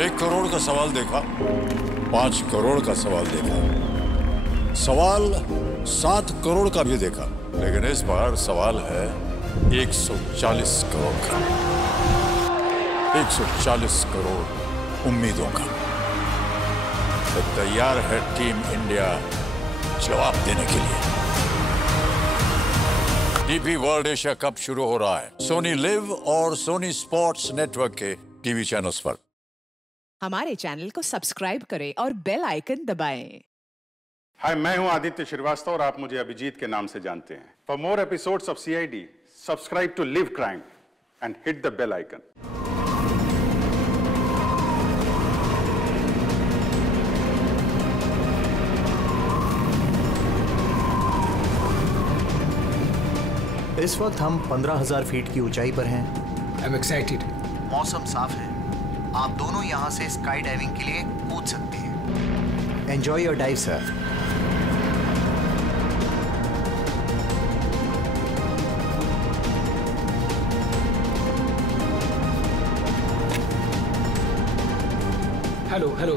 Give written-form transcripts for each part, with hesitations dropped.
1 करोड़ का सवाल देखा, 5 करोड़ का सवाल देखा, सवाल 7 करोड़ का भी देखा, लेकिन इस बार सवाल है 140 करोड़ का। 140 करोड़ उम्मीदों का। तो तैयार है टीम इंडिया जवाब देने के लिए। डीपी वर्ल्ड एशिया कप शुरू हो रहा है सोनी लिव और सोनी स्पोर्ट्स नेटवर्क के टीवी चैनल्स पर। हमारे चैनल को सब्सक्राइब करें और बेल आइकन दबाएं। हाय, मैं हूं आदित्य श्रीवास्तव और आप मुझे अभिजीत के नाम से जानते हैं। For more episodes of CID, subscribe to live crime and hit the bell icon. इस वक्त हम 15,000 फीट की ऊंचाई पर हैं। I'm excited. मौसम साफ है, आप दोनों यहाँ से स्काई डाइविंग के लिए कूद सकते हैं। Enjoy your dive sir.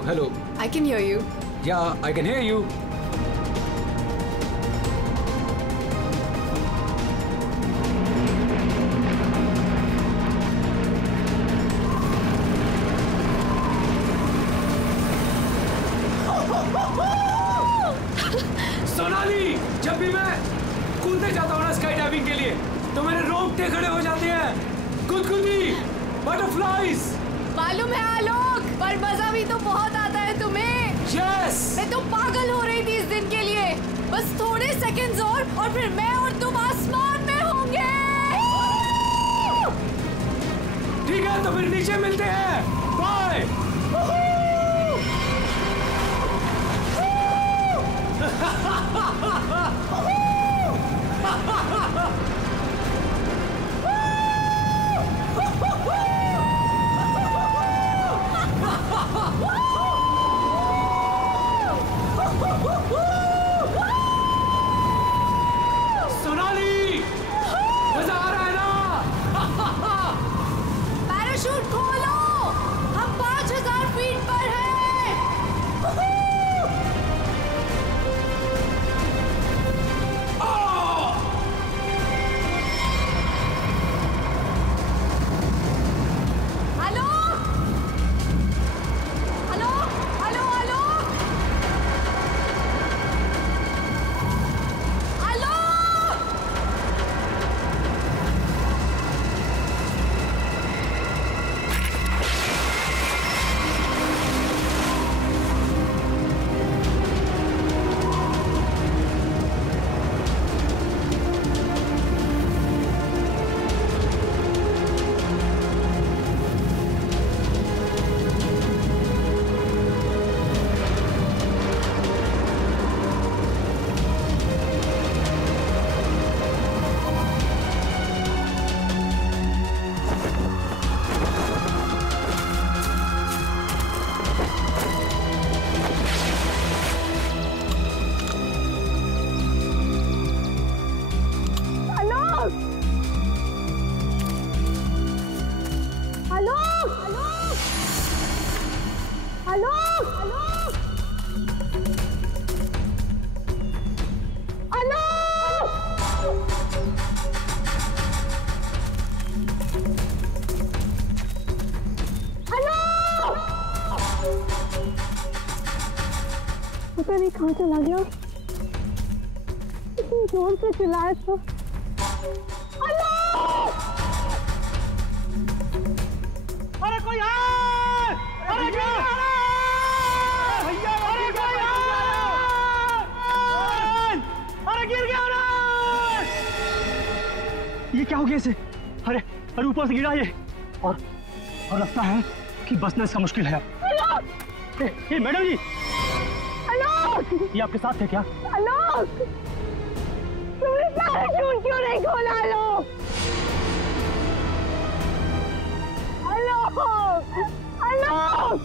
Hello. I can hear you. Yeah, I can hear you. Sonali, जब भी मैं कूदने जाता हूँ ना स्काई डाइविंग के लिए, तो मेरे रोंगटे खड़े हो जाते हैं। गुदगुदी, बटरफ्लाइज। मालूम है आलोक, पर मजा भी तो बहुत आता है तुम्हें। Yes. मैं तो पागल हो रही थी इस दिन के लिए। बस थोड़े सेकंड्स और फिर मैं और तुम आसमान में होंगे। ठीक है, तो फिर नीचे मिलते हैं। बाय। सोनाली, मजा आ रहा है ना? पैराशूट खोलो, हम 5,000 फीट पर हैं। Hello hello hello hello hello. पता नहीं कहाँ चला गया। इतनी जोर से चिल्लाया था। अरे कोई है! अरे क्या? भैया, अरे कोई है! अरे गिर गया ना! ये क्या हो गया इसे? अरे ऊपर से गिरा ये और लगता है कि बचना इसका मुश्किल है। ये मैडम जी, ये आपके साथ थे क्या? आलोक, तुमने पैराशूट क्यों नहीं खोला आलोक? आलोक, आलोक।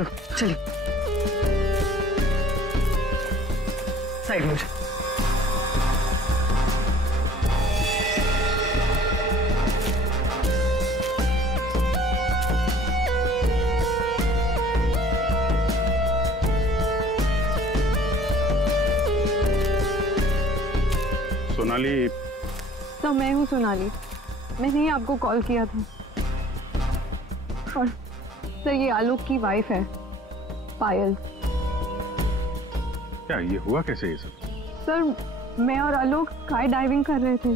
लो चलिए साइड में। सोनाली। तो मैं हूँ सोनाली, मैंने ही आपको कॉल किया था। और सर ये आलोक की वाइफ है पायल। क्या ये हुआ कैसे ये सब? सर मैं और आलोक स्काई डाइविंग कर रहे थे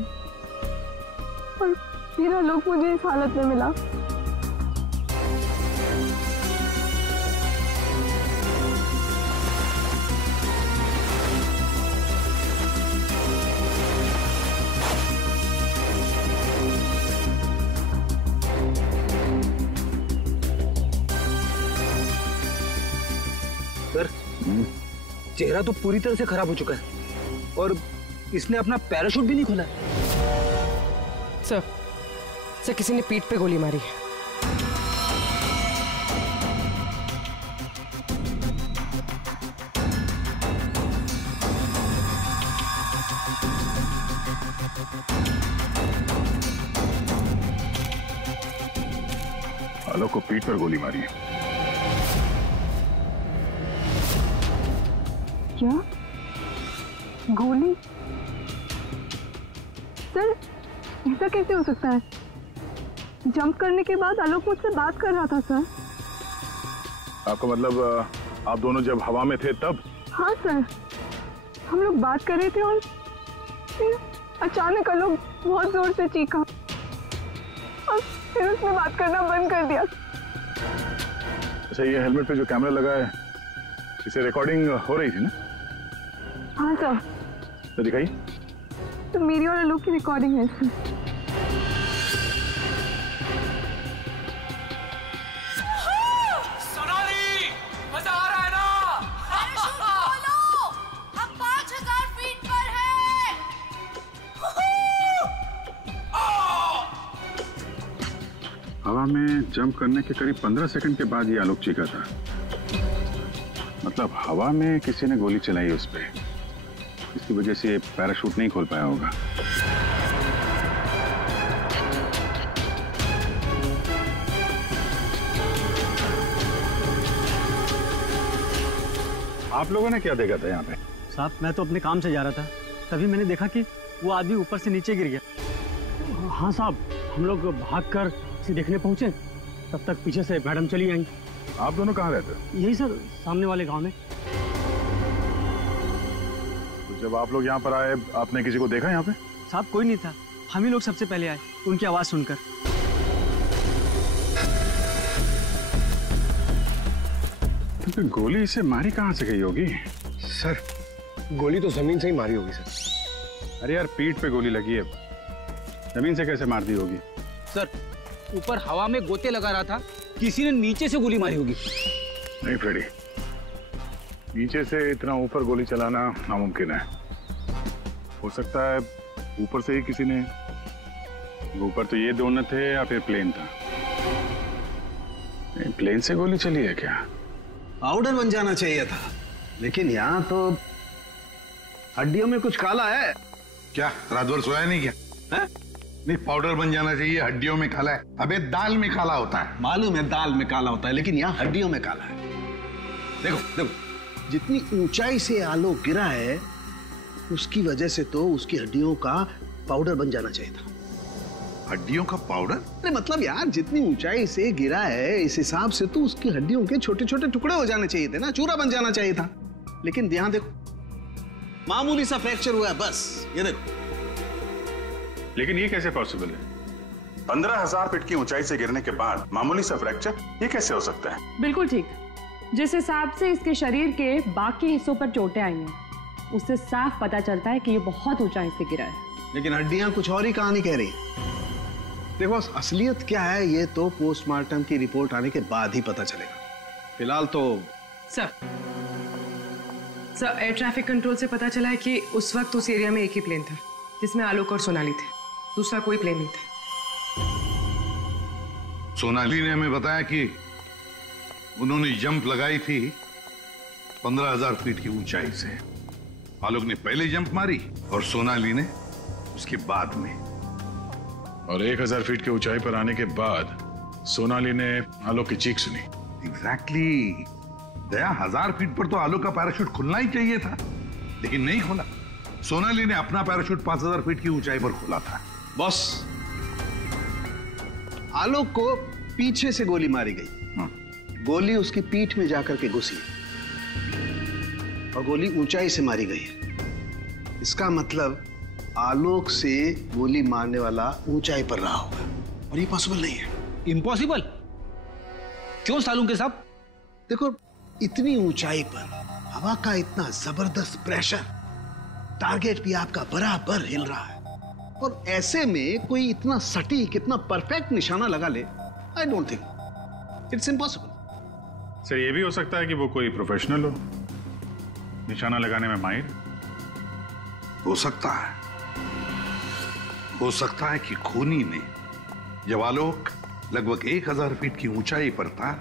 और फिर आलोक मुझे इस हालत में मिला। सर चेहरा तो पूरी तरह से खराब हो चुका है और इसने अपना पैराशूट भी नहीं खोला है। सर किसी ने पीठ पे गोली मारी है। आलोक को पीठ पर गोली मारी है। क्या गोली? सर ऐसा कैसे हो सकता है? जंप करने के बाद आलोक मुझसे बात कर रहा था सर। आपका मतलब आप दोनों जब हवा में थे तब? हाँ सर, हम लोग बात कर रहे थे और फिर अचानक आलोक बहुत जोर से चीखा और फिर उसने बात करना बंद कर दिया। अच्छा ये हेलमेट पे जो कैमरा लगा है इसे रिकॉर्डिंग हो रही थी ना? हाँ सर। तो दिखाइए। तो मेरी और आलोक की रिकॉर्डिंग है सर। सोनाली मजा आ रहा है ना? पैराशूट खोलो, हम 5000 फीट पर हैं। हवा में जंप करने के करीब 15 सेकंड के बाद ये आलोक चीखा था। मतलब हवा में किसी ने गोली चलाई उस पे, इसकी वजह से पैराशूट नहीं खोल पाया होगा। आप लोगों ने क्या देखा था यहाँ पे? साहब मैं तो अपने काम से जा रहा था, तभी मैंने देखा कि वो आदमी ऊपर से नीचे गिर गया। हाँ साहब, हम लोग भागकर इसे देखने पहुंचे, तब तक पीछे से मैडम चली आई। आप दोनों कहाँ रहते हो? यही सर, सामने वाले गांव में। तो जब आप लोग यहाँ पर आए आपने किसी को देखा यहाँ पे? साहब कोई नहीं था, हम ही लोग सबसे पहले आए उनकी आवाज सुनकर। तो गोली इसे मारी कहाँ से गई होगी? सर गोली तो जमीन से ही मारी होगी सर। अरे यार पीठ पे गोली लगी है, जमीन से कैसे मार दी होगी? सर ऊपर हवा में गोते लगा रहा था, किसी ने नीचे से गोली मारी होगी। नहीं फ्रेडी, नीचे से इतना ऊपर गोली चलाना नामुमकिन है। हो सकता है ऊपर से ही किसी ने, ऊपर तो ये दोनों थे या फिर प्लेन था। प्लेन से गोली चली है क्या? पाउडर बन जाना चाहिए था, लेकिन यहाँ तो हड्डियों में कुछ काला है। क्या रात भर सोया नहीं क्या? है? नहीं पाउडर बन जाना चाहिए, हड्डियों में काला है। अबे दाल में काला होता है। मालूम है दाल में काला होता है, लेकिन यहाँ हड्डियों में काला है। देखो देखो, जितनी ऊंचाई से आलोक गिरा है उसकी वजह से तो उसकी हड्डियों का पाउडर बन जाना चाहिए था। हड्डियों का पाउडर? अरे मतलब यार जितनी ऊंचाई से गिरा है इस हिसाब से तो उसकी हड्डियों के छोटे छोटे टुकड़े हो जाने चाहिए थे ना, चूरा बन जाना चाहिए था। लेकिन यहाँ देखो मामूली सा फ्रैक्चर हुआ है बस, ये देखो। लेकिन ये कैसे पॉसिबल है? 15,000 फीट की ऊंचाई से गिरने के बाद मामूली सा फ्रैक्चर, ये कैसे हो सकता है? बिल्कुल ठीक। जिस हिसाब से इसके शरीर के बाकी हिस्सों पर चोटें आई हैं, उससे साफ पता चलता है कि ये बहुत ऊंचाई से गिरा है। लेकिन हड्डियां कुछ और ही कहानी कह रही। देखो असलियत क्या है ये तो पोस्टमार्टम की रिपोर्ट आने के बाद ही पता चलेगा। फिलहाल तो सर एयर ट्रैफिक कंट्रोल से पता चला है कि उस वक्त उस एरिया में एक ही प्लेन था जिसमें आलोक और सोनाली थे, दूसरा कोई प्लेन नहीं था। सोनाली ने हमें बताया कि उन्होंने जंप लगाई थी 15,000 फीट की ऊंचाई से। आलोक ने पहले जंप मारी और सोनाली ने उसके बाद में। और 1,000 फीट की ऊंचाई पर आने के बाद सोनाली ने आलोक की चीख सुनी। एग्जैक्टली। दया, 1000 फीट पर तो आलोक का पैराशूट खुलना ही चाहिए था, लेकिन नहीं खुला। सोनाली ने अपना पैराशूट 5,000 फीट की ऊंचाई पर खोला था। बॉस, आलोक को पीछे से गोली मारी गई। गोली उसकी पीठ में जाकर के घुसी और गोली ऊंचाई से मारी गई है। इसका मतलब आलोक से गोली मारने वाला ऊंचाई पर रहा होगा, और ये पॉसिबल नहीं है। इम्पॉसिबल? क्यों सालुंके साहब? देखो, इतनी ऊंचाई पर हवा का इतना जबरदस्त प्रेशर, टारगेट भी आपका बराबर हिल रहा है, और ऐसे में कोई इतना सटीक, इतना परफेक्ट निशाना लगा ले, I don't think, it's impossible. Sir, ये भी हो सकता है कि वो कोई प्रोफेशनल हो, निशाना लगाने में माहिर। हो सकता है। हो सकता है कि खूनी ने जब आलोक लगभग 1,000 फीट की ऊंचाई पर था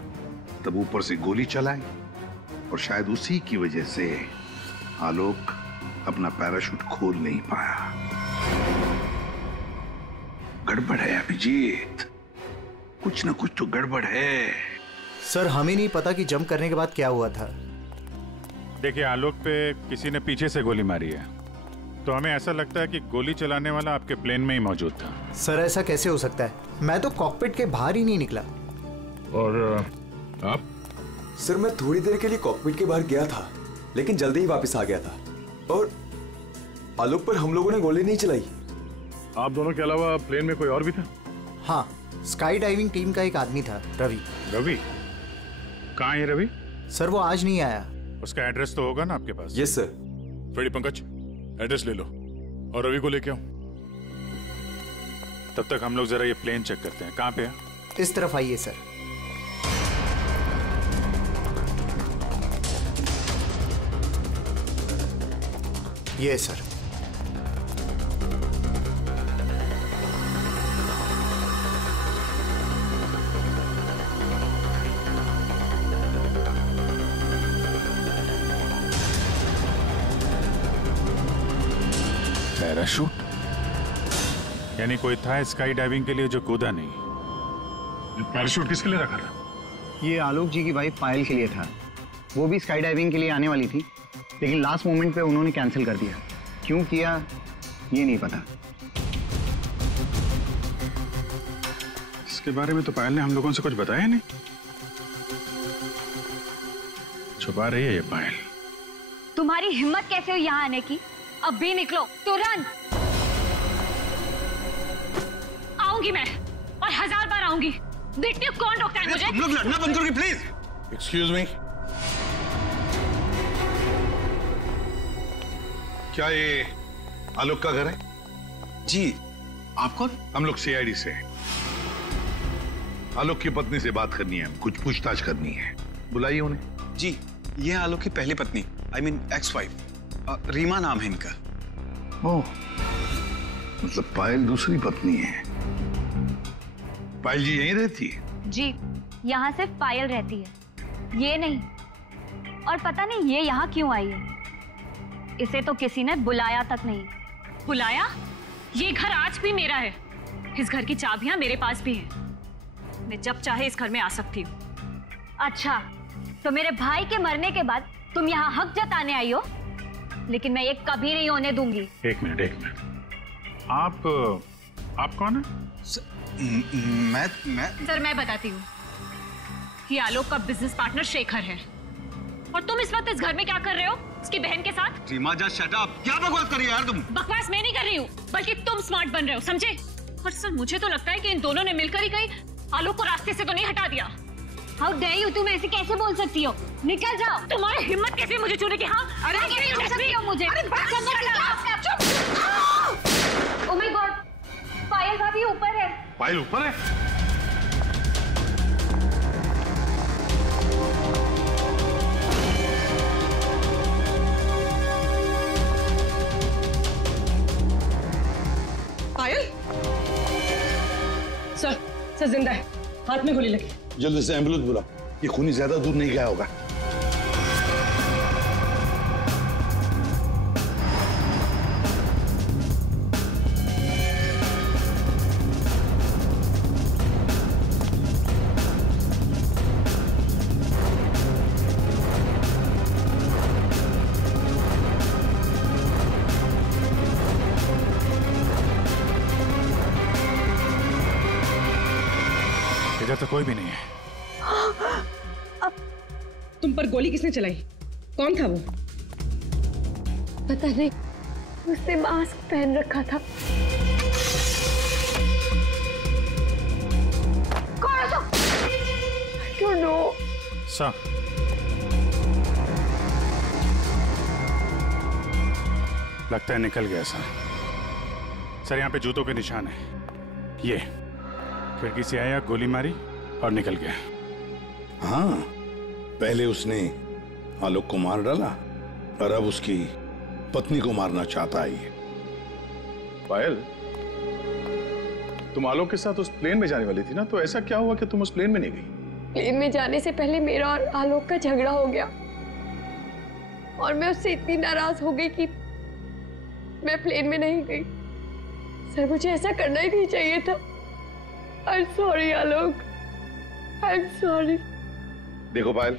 तब ऊपर से गोली चलाई, और शायद उसी की वजह से आलोक अपना पैराशूट खोल नहीं पाया। गड़बड़ है अभिजीत, कुछ ना कुछ तो गड़बड़ है। सर, हमें नहीं पता कि जंप करने के बाद क्या हुआ था। देखिए, आलोक पे किसी ने पीछे से गोली मारी है, तो हमें ऐसा लगता है कि गोली चलाने वाला आपके प्लेन में ही मौजूद था। सर, ऐसा कैसे हो सकता है? मैं तो कॉकपिट के बाहर ही नहीं निकला। और आप? सर, मैं थोड़ी देर के लिए कॉकपिट के बाहर गया था, लेकिन जल्दी ही वापस आ गया था, और आलोक पर हम लोगों ने गोली नहीं चलाई। आप दोनों के अलावा प्लेन में कोई और भी था? हाँ, स्काई डाइविंग टीम का एक आदमी था, रवि। रवि? कहाँ है रवि? सर, वो आज नहीं आया। उसका एड्रेस तो होगा ना आपके पास? Yes sir. Freddie, Pankaj, address ले लो और रवि को लेके आओ। तब तक हम लोग जरा ये प्लेन चेक करते हैं। कहाँ पे है? इस तरफ आइए सर। ये सर। पैराशूट? यानी कोई था स्काई डाइविंग के लिए जो कूदा नहीं। पैराशूट किसके लिए रखा था? ये आलोक जी की वाइफ पायल के लिए था। वो भी स्काई डाइविंग के लिए आने वाली थी, लेकिन लास्ट मोमेंट पे उन्होंने कैंसिल कर दिया। क्यों किया ये नहीं पता। इसके बारे में तो पायल ने हम लोगों से कुछ बताया नहीं। छुपा रही है ये पायल। तुम्हारी हिम्मत कैसे हुई यहाँ आने की? अब भी निकलो तुरंत। आऊंगी मैं, और 1000 बार आऊंगी। देखती हूँ कौन रोकता है मुझे। तुम लोग लड़ना बंद करोगे प्लीज? एक्सक्यूज मी, क्या ये आलोक का घर है? जी। आप कौन? हम लोग सीआईडी से हैं। आलोक की पत्नी से बात करनी है, कुछ पूछताछ करनी है। बुलाइए उन्हें। जी, ये आलोक की पहली पत्नी, I mean ex wife, Reema नाम है इनका। ओह, मतलब पायल दूसरी पत्नी है। पायल जी यहीं रहती है? जी, यहाँ सिर्फ पायल रहती है, ये नहीं। और पता नहीं ये यहाँ क्यों आई है। इसे तो किसी ने बुलाया तक नहीं। बुलाया? ये घर आज भी मेरा है। इस घर की चाबियां मेरे पास भी हैं। मैं जब चाहे इस घर में आ सकती हूँ। अच्छा, तो मेरे भाई के मरने के बाद तुम यहाँ हक जताने आई हो, लेकिन मैं ये कभी नहीं होने दूंगी। एक मिनट। आप कौन है? मैं सर, मैं बताती हूँ। ये आलोक का बिजनेस पार्टनर शेखर है, और तुम इस वक्त इस घर में क्या कर रहे हो उसकी बहन के साथ? Reema, just shut up. क्या बकवास कर रही हो यार तुम? बकवास मैं नहीं कर रही हूँ, बल्कि तुम स्मार्ट बन रहे हो, समझे? और सर, मुझे तो लगता है कि इन दोनों ने मिलकर ही कहीं आलोक को रास्ते से तो नहीं हटा दिया। हाउ डेयर यू, तुम ऐसे कैसे बोल सकती हो? निकल जाओ। तुम्हारी हिम्मत कैसे मुझे छूने की? हाँ, अरे कैसे छू सकती हो मुझे? ओह माय गॉड, पायल भाभी ऊपर है। पायल ऊपर है? पायल? सर जिंदा है, हाथ में गोली लगी। जल्दी से एम्बुलेंस बुलाओ। ये खूनी ज्यादा दूर नहीं गया होगा। इधर तो कोई भी नहीं है। तुम पर गोली किसने चलाई? कौन था वो? पता नहीं, उसने मास्क पहन रखा था। कौन था? I don't know। सर, लगता है निकल गया सर। सर यहाँ पे जूतों के निशान है। ये खिड़की से आया, गोली मारी और निकल गया। हाँ, पहले उसने आलोक को मार डाला और अब उसकी पत्नी को मारना चाहता है। पायल, तुम आलोक के साथ उस प्लेन में जाने वाली थी ना, तो ऐसा क्या हुआ कि तुम उस प्लेन में नहीं गई? प्लेन में जाने से पहले मेरा और आलोक का झगड़ा हो गया और मैं उससे इतनी नाराज हो गई कि मैं प्लेन में नहीं गई। सर, मुझे ऐसा करना ही नहीं चाहिए था। I'm sorry Alok, I'm sorry। देखो पायल,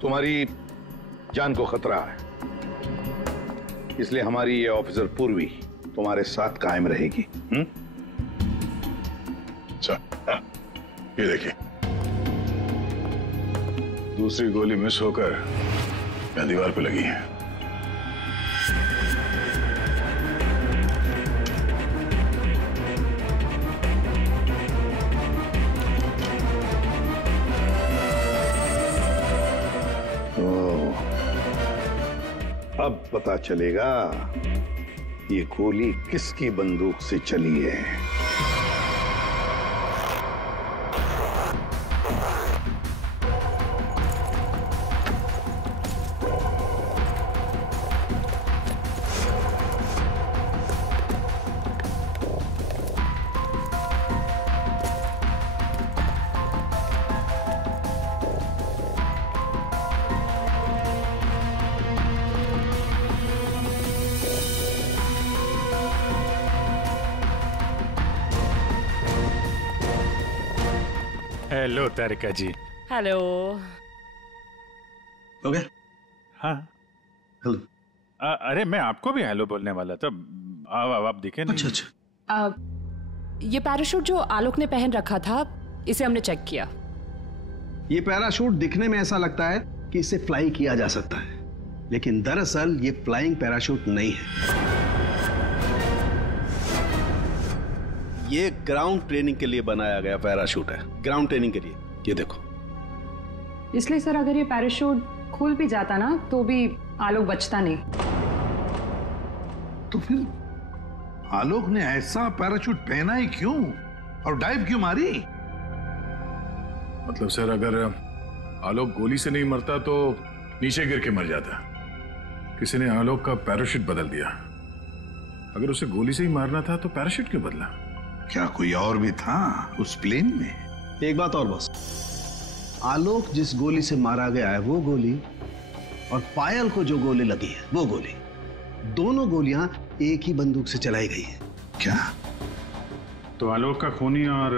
तुम्हारी जान को खतरा है, इसलिए हमारी ये ऑफिसर पूर्वी तुम्हारे साथ कायम रहेगी। अच्छा, ये देखिए, दूसरी गोली मिस होकर यहाँ दीवार पे लगी है। अब पता चलेगा ये गोली किसकी बंदूक से चली है। हेलो तारिका जी। हेलो। हो गया? हाँ। हेलो। अरे मैं आपको भी हेलो बोलने वाला था। आप दिखे नहीं। अच्छा अच्छा। ये पैराशूट जो आलोक ने पहन रखा था, इसे हमने चेक किया। ये पैराशूट दिखने में ऐसा लगता है कि इसे फ्लाई किया जा सकता है, लेकिन दरअसल ये फ्लाइंग पैराशूट नहीं है। ये ग्राउंड ट्रेनिंग के लिए बनाया गया पैराशूट है, ग्राउंड ट्रेनिंग के लिए। ये देखो। इसलिए सर, अगर ये पैराशूट खुल भी जाता ना तो भी आलोक बचता नहीं। तो फिर आलोक ने ऐसा पैराशूट पहना ही क्यों और डाइव क्यों मारी? मतलब सर, अगर आलोक गोली से नहीं मरता तो नीचे गिर के मर जाता। किसी ने आलोक का पैराशूट बदल दिया। अगर उसे गोली से ही मारना था तो पैराशूट क्यों बदला? क्या कोई और भी था उस प्लेन में? एक बात और बस, आलोक जिस गोली से मारा गया है वो गोली और पायल को जो गोली लगी है वो गोली, दोनों गोलियां एक ही बंदूक से चलाई गई है। क्या? तो आलोक का खूनी और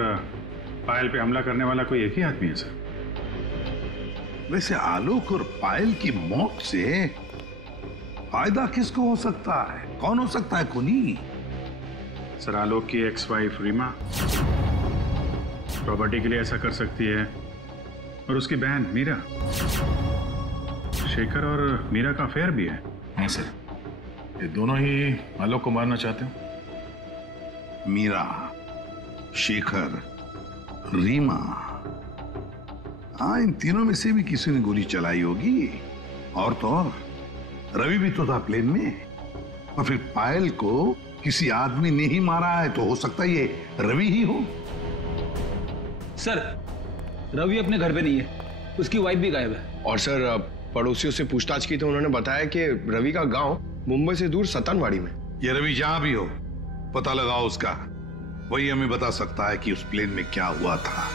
पायल पे हमला करने वाला कोई एक ही आदमी है सर? वैसे आलोक और पायल की मौत से फायदा किसको हो सकता है? कौन हो सकता है खूनी? सर, आलोक की एक्स वाइफ रीमा प्रॉपर्टी के लिए ऐसा कर सकती है, और उसकी बहन मीरा। शेखर और मीरा का अफेयर भी है। हाँ सर, ये दोनों ही आलोक को मारना चाहते हैं। मीरा, शेखर, रीमा, हाँ, इन तीनों में से भी किसी ने गोली चलाई होगी। और तो और रवि भी तो था प्लेन में, और फिर पायल को किसी आदमी ने ही मारा है, तो हो सकता है ये रवि ही हो। सर, रवि अपने घर पे नहीं है, उसकी वाइफ भी गायब है। और सर, पड़ोसियों से पूछताछ की तो उन्होंने बताया कि रवि का गांव मुंबई से दूर सतनवाड़ी में। ये रवि जहां भी हो, पता लगाओ उसका, वही हमें बता सकता है कि उस प्लेन में क्या हुआ था।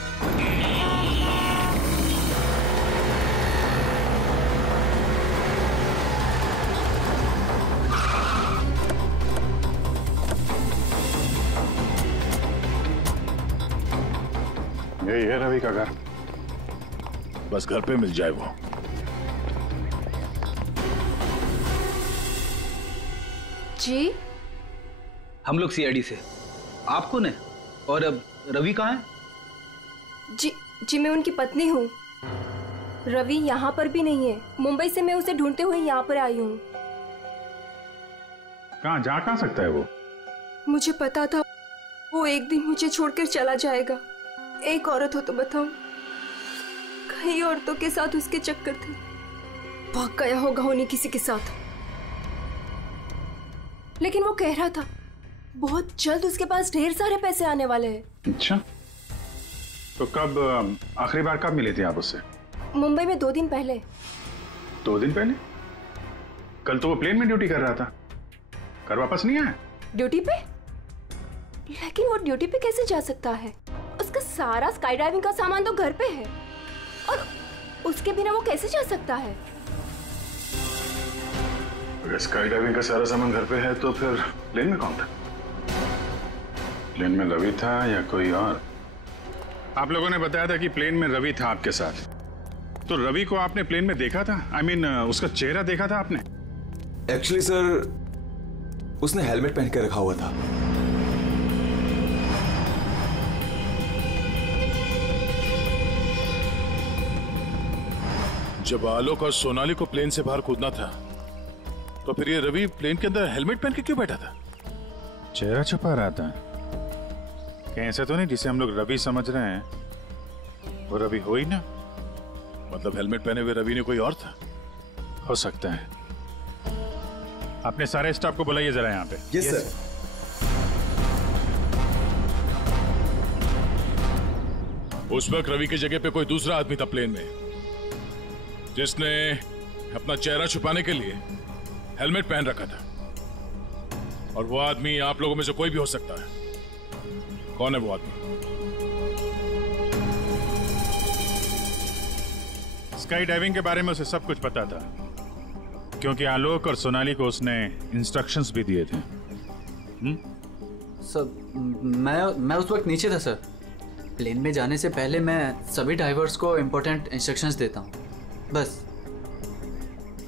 यही है रवि का घर, बस घर पे मिल जाए वो। जी हम लोग सीआईडी से। आप कौन है और अब रवि कहाँ है? जी मैं उनकी पत्नी हूँ। रवि यहाँ पर भी नहीं है। मुंबई से मैं उसे ढूंढते हुए यहाँ पर आई हूँ। कहाँ जा कहाँ सकता है वो? मुझे पता था वो एक दिन मुझे छोड़कर चला जाएगा। एक औरत हो तो बताओ, कई औरतों के साथ उसके चक्कर थे। भाग गया होगा उन्हीं किसी के साथ। लेकिन वो कह रहा था बहुत जल्द उसके पास ढेर सारे पैसे आने वाले हैं। अच्छा, तो कब आखिरी बार कब मिले थे आप उससे? मुंबई में 2 दिन पहले। 2 दिन पहले? कल तो वो प्लेन में ड्यूटी कर रहा था, घर वापस नहीं आया? ड्यूटी पे? लेकिन वो ड्यूटी पे कैसे जा सकता है? उसका सारा स्काई डाइविंग का सामान तो घर पे है और उसके बिना वो कैसे जा सकता है? अगर स्काई डाइविंग का सारा सामान घर पे है तो फिर प्लेन में कौन था? प्लेन में रवि था या कोई और? आप लोगों ने बताया था कि प्लेन में रवि था आपके साथ, तो रवि को आपने प्लेन में देखा था? I mean, उसका चेहरा देखा था आपने? एक्चुअली सर, उसने हेलमेट पहन के रखा हुआ था। जब आलोक और सोनाली को प्लेन से बाहर कूदना था, तो फिर ये रवि प्लेन के अंदर हेलमेट पहन के क्यों बैठा था? चेहरा छुपा रहा था। कहीं ऐसा तो नहीं जिसे हम लोग रवि समझ रहे हैं वो रवि हो ही ना? मतलब हेलमेट पहने हुए रवि ने कोई और था? हो सकता है। अपने सारे स्टाफ को बुलाइए जरा यहाँ पे। Yes sir. उस वक्त रवि की जगह पे कोई दूसरा आदमी था प्लेन में, जिसने अपना चेहरा छुपाने के लिए हेलमेट पहन रखा था। और वो आदमी आप लोगों में से कोई भी हो सकता है। कौन है वो आदमी? स्काई डाइविंग के बारे में उसे सब कुछ पता था, क्योंकि आलोक और सोनाली को उसने इंस्ट्रक्शंस भी दिए थे। सर मैं उस वक्त नीचे था सर। प्लेन में जाने से पहले मैं सभी डाइवर्स को इम्पोर्टेंट इंस्ट्रक्शंस देता हूँ, बस।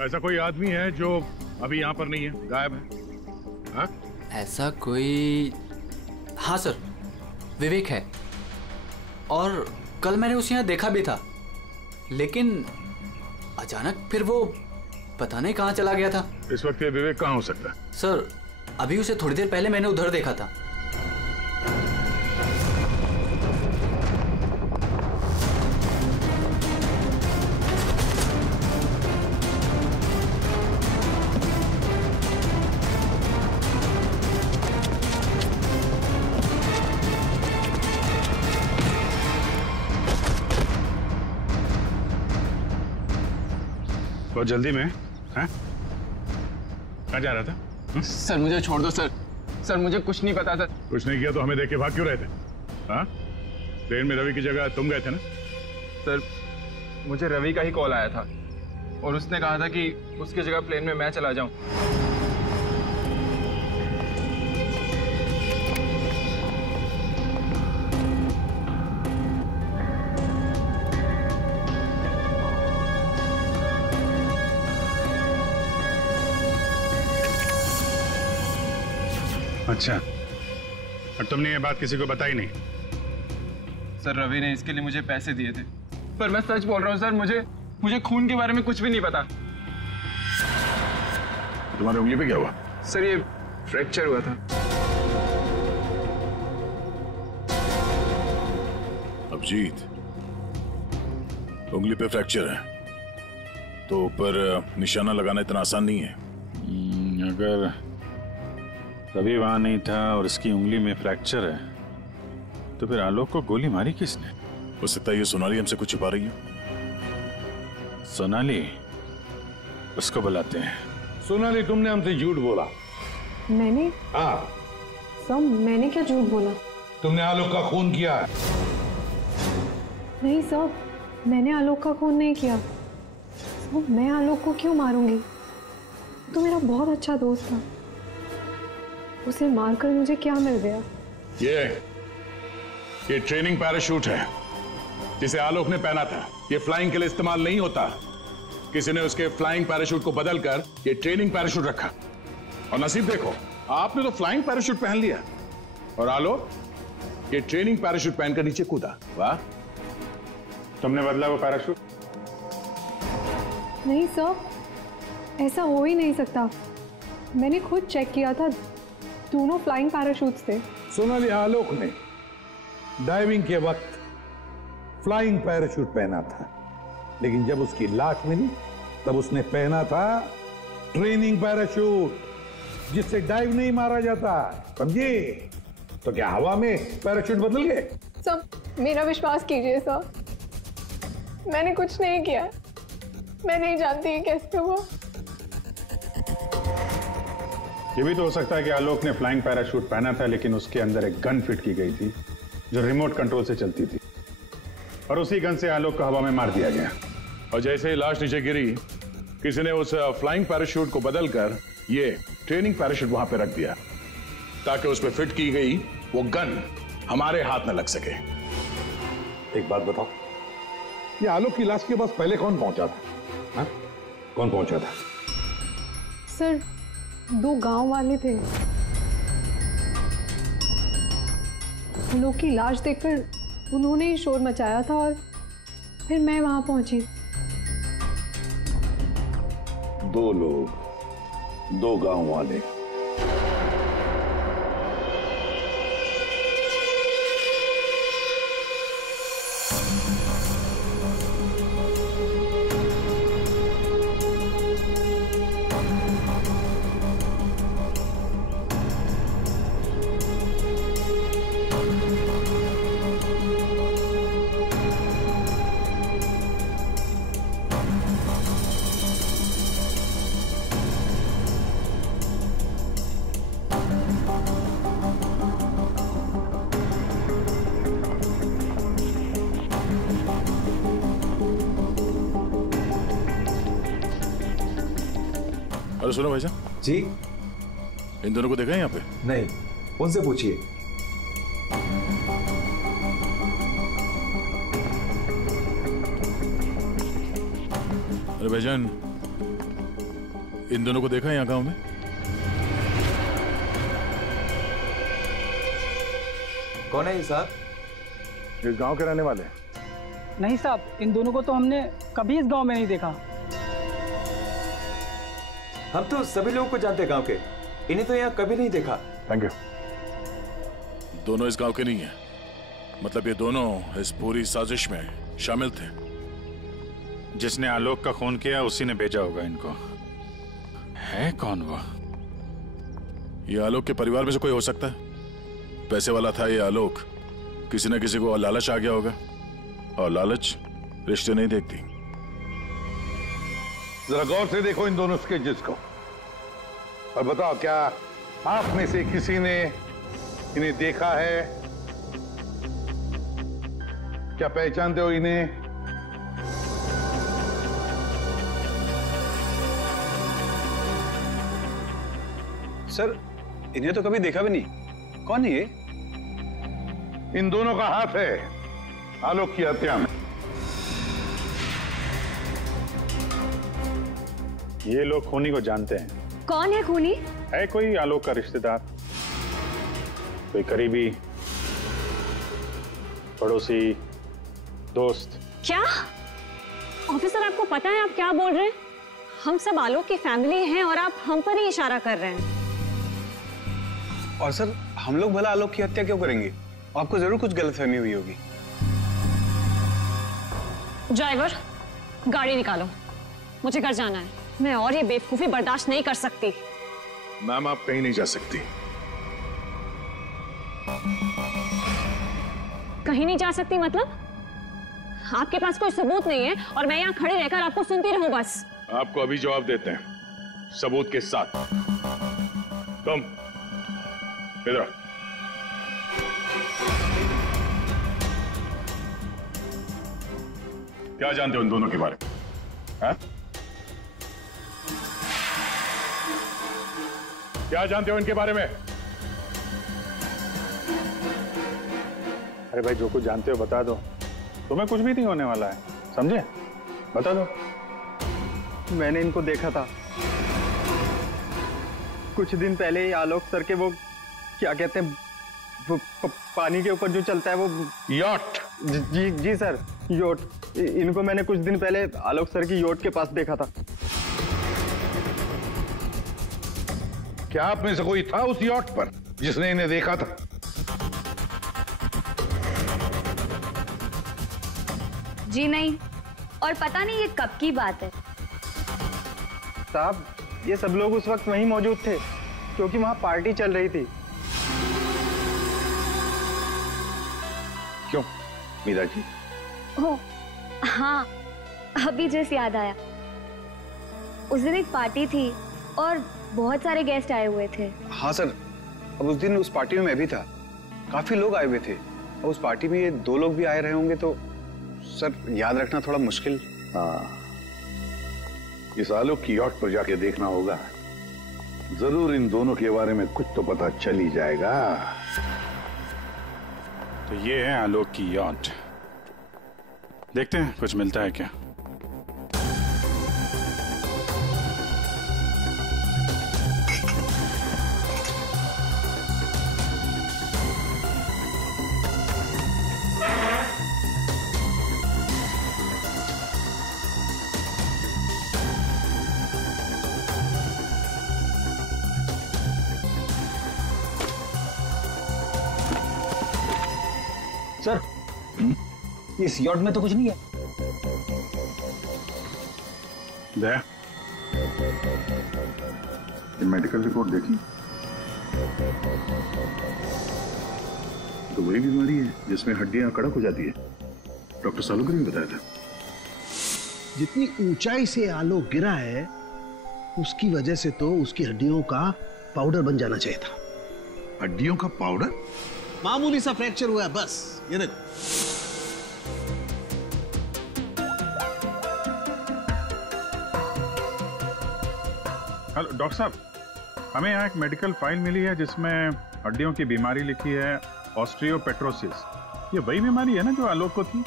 ऐसा कोई आदमी है जो अभी यहाँ पर नहीं है, गायब है? हाँ? ऐसा कोई? हाँ सर, विवेक है। और कल मैंने उसे यहाँ देखा भी था, लेकिन अचानक फिर वो पता नहीं कहाँ चला गया था। इस वक्त ये विवेक कहाँ हो सकता है? सर अभी उसे थोड़ी देर पहले मैंने उधर देखा था। बहुत जल्दी में? हैं? कहाँ जा रहा था? सर मुझे छोड़ दो सर। सर मुझे कुछ नहीं पता सर। कुछ नहीं किया तो हमें देख के भाग क्यों रहे थे? हाँ? प्लेन में रवि की जगह तुम गए थे ना? सर मुझे रवि का ही कॉल आया था और उसने कहा था कि उसकी जगह प्लेन में मैं चला जाऊं। अच्छा, और तुमने ये बात किसी को बताई नहीं? सर रवि ने इसके लिए मुझे पैसे दिए थे, पर मैं सच बोल रहा हूँ सर, मुझे खून के बारे में कुछ भी नहीं पता। तुम्हारी उंगली पे क्या हुआ? सर ये फ्रैक्चर हुआ था। अभिजीत, उंगली पे फ्रैक्चर है तो ऊपर निशाना लगाना इतना आसान नहीं है। अगर रवि वहां नहीं था और इसकी उंगली में फ्रैक्चर है, तो फिर आलोक को गोली मारी किसने? हो सकता है ये सोनाली हमसे कुछ छुपा रही है। सोनाली, उसको बुलाते हैं। सोनाली, तुमने हमसे झूठ बोला। मैंने? हाँ। सब मैंने क्या झूठ बोला? तुमने आलोक का खून किया है। नहीं सब, मैंने आलोक का खून नहीं किया। सब, मैं आलोक को क्यों मारूंगी? तो मेरा बहुत अच्छा दोस्त था, उसे मारकर मुझे क्या मिल गया? ये ट्रेनिंग पैराशूट है, जिसे आलोक ने पहना था ये फ्लाइंग के लिए इस्तेमाल नहीं होता। किसी ने उसके फ्लाइंग पैराशूट को बदलकर ये ट्रेनिंग पैराशूट रखा और नसीब देखो आपने तो फ्लाइंग पैराशूट पहन लिया और आलोक ये ट्रेनिंग पैराशूट पहनकर नीचे कूदा। वाह, तुमने बदला वो पैराशूट? नहीं सर, ऐसा हो ही नहीं सकता। मैंने खुद चेक किया था, दोनों फ्लाइंग पैराशूट्स थे। सोनाली, आलोक ने डाइविंग के वक्त फ्लाइंग पैराशूट पहना था, लेकिन जब उसकी लाश मिली तब उसने पहना था ट्रेनिंग पैराशूट, जिससे डाइव नहीं मारा जाता। समझे? तो क्या हवा में पैराशूट बदल गए? सर मेरा विश्वास कीजिए सर, मैंने कुछ नहीं किया। मैं नहीं जानती ये कैसे हुआ। ये भी तो हो सकता है कि आलोक ने फ्लाइंग पैराशूट पहना था लेकिन उसके अंदर एक गन फिट की गई थी जो रिमोट कंट्रोल से चलती थी और उसी गन से आलोक को हवा में मार दिया गया। और जैसे ही लाश नीचे गिरी किसी ने उस फ्लाइंग पैराशूट को बदलकर ये ट्रेनिंग पैराशूट वहां पे रख दिया ताकि उस पर फिट की गई वो गन हमारे हाथ में लग सके। एक बात बताओ, ये आलोक की लाश के पास पहले कौन पहुंचा था? हा? कौन पहुंचा था? सर 2 गांव वाले थे। लोग की लाश देखकर उन्होंने ही शोर मचाया था और फिर मैं वहां पहुंची। 2 लोग, 2 गांव वाले। अरे सुनो भाईजान जी, इन दोनों को देखा है यहाँ पे? नहीं, उनसे पूछिए। अरे भाईजान, इन दोनों को देखा है यहाँ गांव में? कौन है ये साहब? इस गांव के रहने वाले? नहीं साहब, इन दोनों को तो हमने कभी इस गांव में नहीं देखा। हम तो सभी लोगों को जानते हैं गांव के, इन्हें तो यहाँ कभी नहीं देखा। Thank you. दोनों इस गांव के नहीं है, मतलब ये दोनों इस पूरी साजिश में शामिल थे। जिसने आलोक का खून किया उसी ने भेजा होगा इनको। है कौन वो? ये आलोक के परिवार में से कोई हो सकता है। पैसे वाला था ये आलोक, किसी न किसी को लालच आ गया होगा, और लालच रिश्ते नहीं देखती। जरा गौर से देखो इन दोनों स्केचेस को और बताओ, क्या आप में से किसी ने इन्हें देखा है? क्या पहचानते हो इन्हें? सर, इन्हें तो कभी देखा भी नहीं। कौन है ये? इन दोनों का हाथ है आलोक की हत्या में। ये लोग खूनी को जानते हैं। कौन है खूनी? है कोई आलोक का रिश्तेदार, कोई करीबी, पड़ोसी, दोस्त। क्या ऑफिसर, आपको पता है आप क्या बोल रहे हैं? हम सब आलोक की फैमिली हैं और आप हम पर ही इशारा कर रहे हैं। और सर, हम लोग भला आलोक की हत्या क्यों करेंगे? आपको जरूर कुछ गलतफहमी हुई होगी। ड्राइवर, गाड़ी निकालो, मुझे घर जाना है। मैं और ये बेवकूफी बर्दाश्त नहीं कर सकती। मैम, आप कहीं नहीं जा सकती। कहीं नहीं जा सकती मतलब? आपके पास कोई सबूत नहीं है और मैं यहाँ खड़ी रहकर आपको सुनती रहूं बस? आपको अभी जवाब देते हैं सबूत के साथ। तुम इधर। क्या जानते हो इन दोनों के बारे में? हाँ? क्या जानते हो इनके बारे में? अरे भाई, जो कुछ जानते हो बता दो, तुम्हें कुछ भी नहीं होने वाला है, समझे? बता दो। मैंने इनको देखा था कुछ दिन पहले ही। आलोक सर के वो क्या कहते हैं, वो पानी के ऊपर जो चलता है वो यॉट। जी सर, योट। इनको मैंने कुछ दिन पहले आलोक सर की योट के पास देखा था। क्या आप में से कोई था उस यॉट पर जिसने इन्हें देखा था? जी नहीं, और पता नहीं ये कब की बात है। साहब, ये सब लोग उस वक्त वहीं मौजूद थे क्योंकि वहां पार्टी चल रही थी। क्यों मीरा जी? हो हाँ, अभी जस्ट याद आया। उस दिन एक पार्टी थी और बहुत सारे गेस्ट आए हुए थे। हाँ सर, अब उस दिन उस पार्टी में मैं भी था। काफी लोग आए हुए थे और उस पार्टी में ये 2 लोग भी आए रहे होंगे, तो सर याद रखना थोड़ा मुश्किल। हाँ, इस आलोक की यॉट पर जाके देखना होगा। जरूर इन दोनों के बारे में कुछ तो पता चल ही जाएगा। तो ये है आलोक की यॉट। देखते हैं कुछ मिलता है क्या। सर, इस यॉट में तो कुछ नहीं है। दया, ये मेडिकल रिपोर्ट देखी तो वही बीमारी है जिसमें हड्डियां कड़क हो जाती है। डॉक्टर सालुकर ने बताया था। जितनी ऊंचाई से आलोक गिरा है उसकी वजह से तो उसकी हड्डियों का पाउडर बन जाना चाहिए था। हड्डियों का पाउडर? मामूली सा फ्रैक्चर हुआ है बस। ये देखो। हेलो डॉक्टर साहब, हमें यहाँ एक मेडिकल फाइल मिली है जिसमें हड्डियों की बीमारी लिखी है, ऑस्टियोपेट्रोसिस। ये वही बीमारी है ना जो आलोक को थी,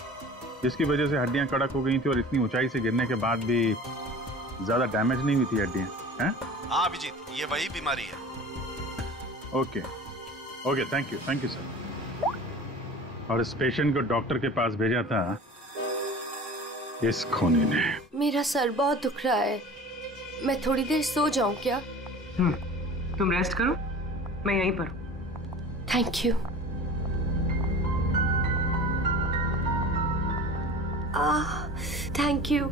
जिसकी वजह से हड्डियां कड़क हो गई थी और इतनी ऊंचाई से गिरने के बाद भी ज्यादा डैमेज नहीं हुई थी हड्डियां, हैं? हाँ अभिजीत, ये वही बीमारी है। Okay okay, thank you sir. और इस पेशेंट को डॉक्टर के पास भेजा था इस खूनी ने। मेरा सर बहुत दुख रहा है, मैं थोड़ी देर सो जाऊं क्या? तुम रेस्ट करो, मैं यहीं पर। Thank you. Thank you.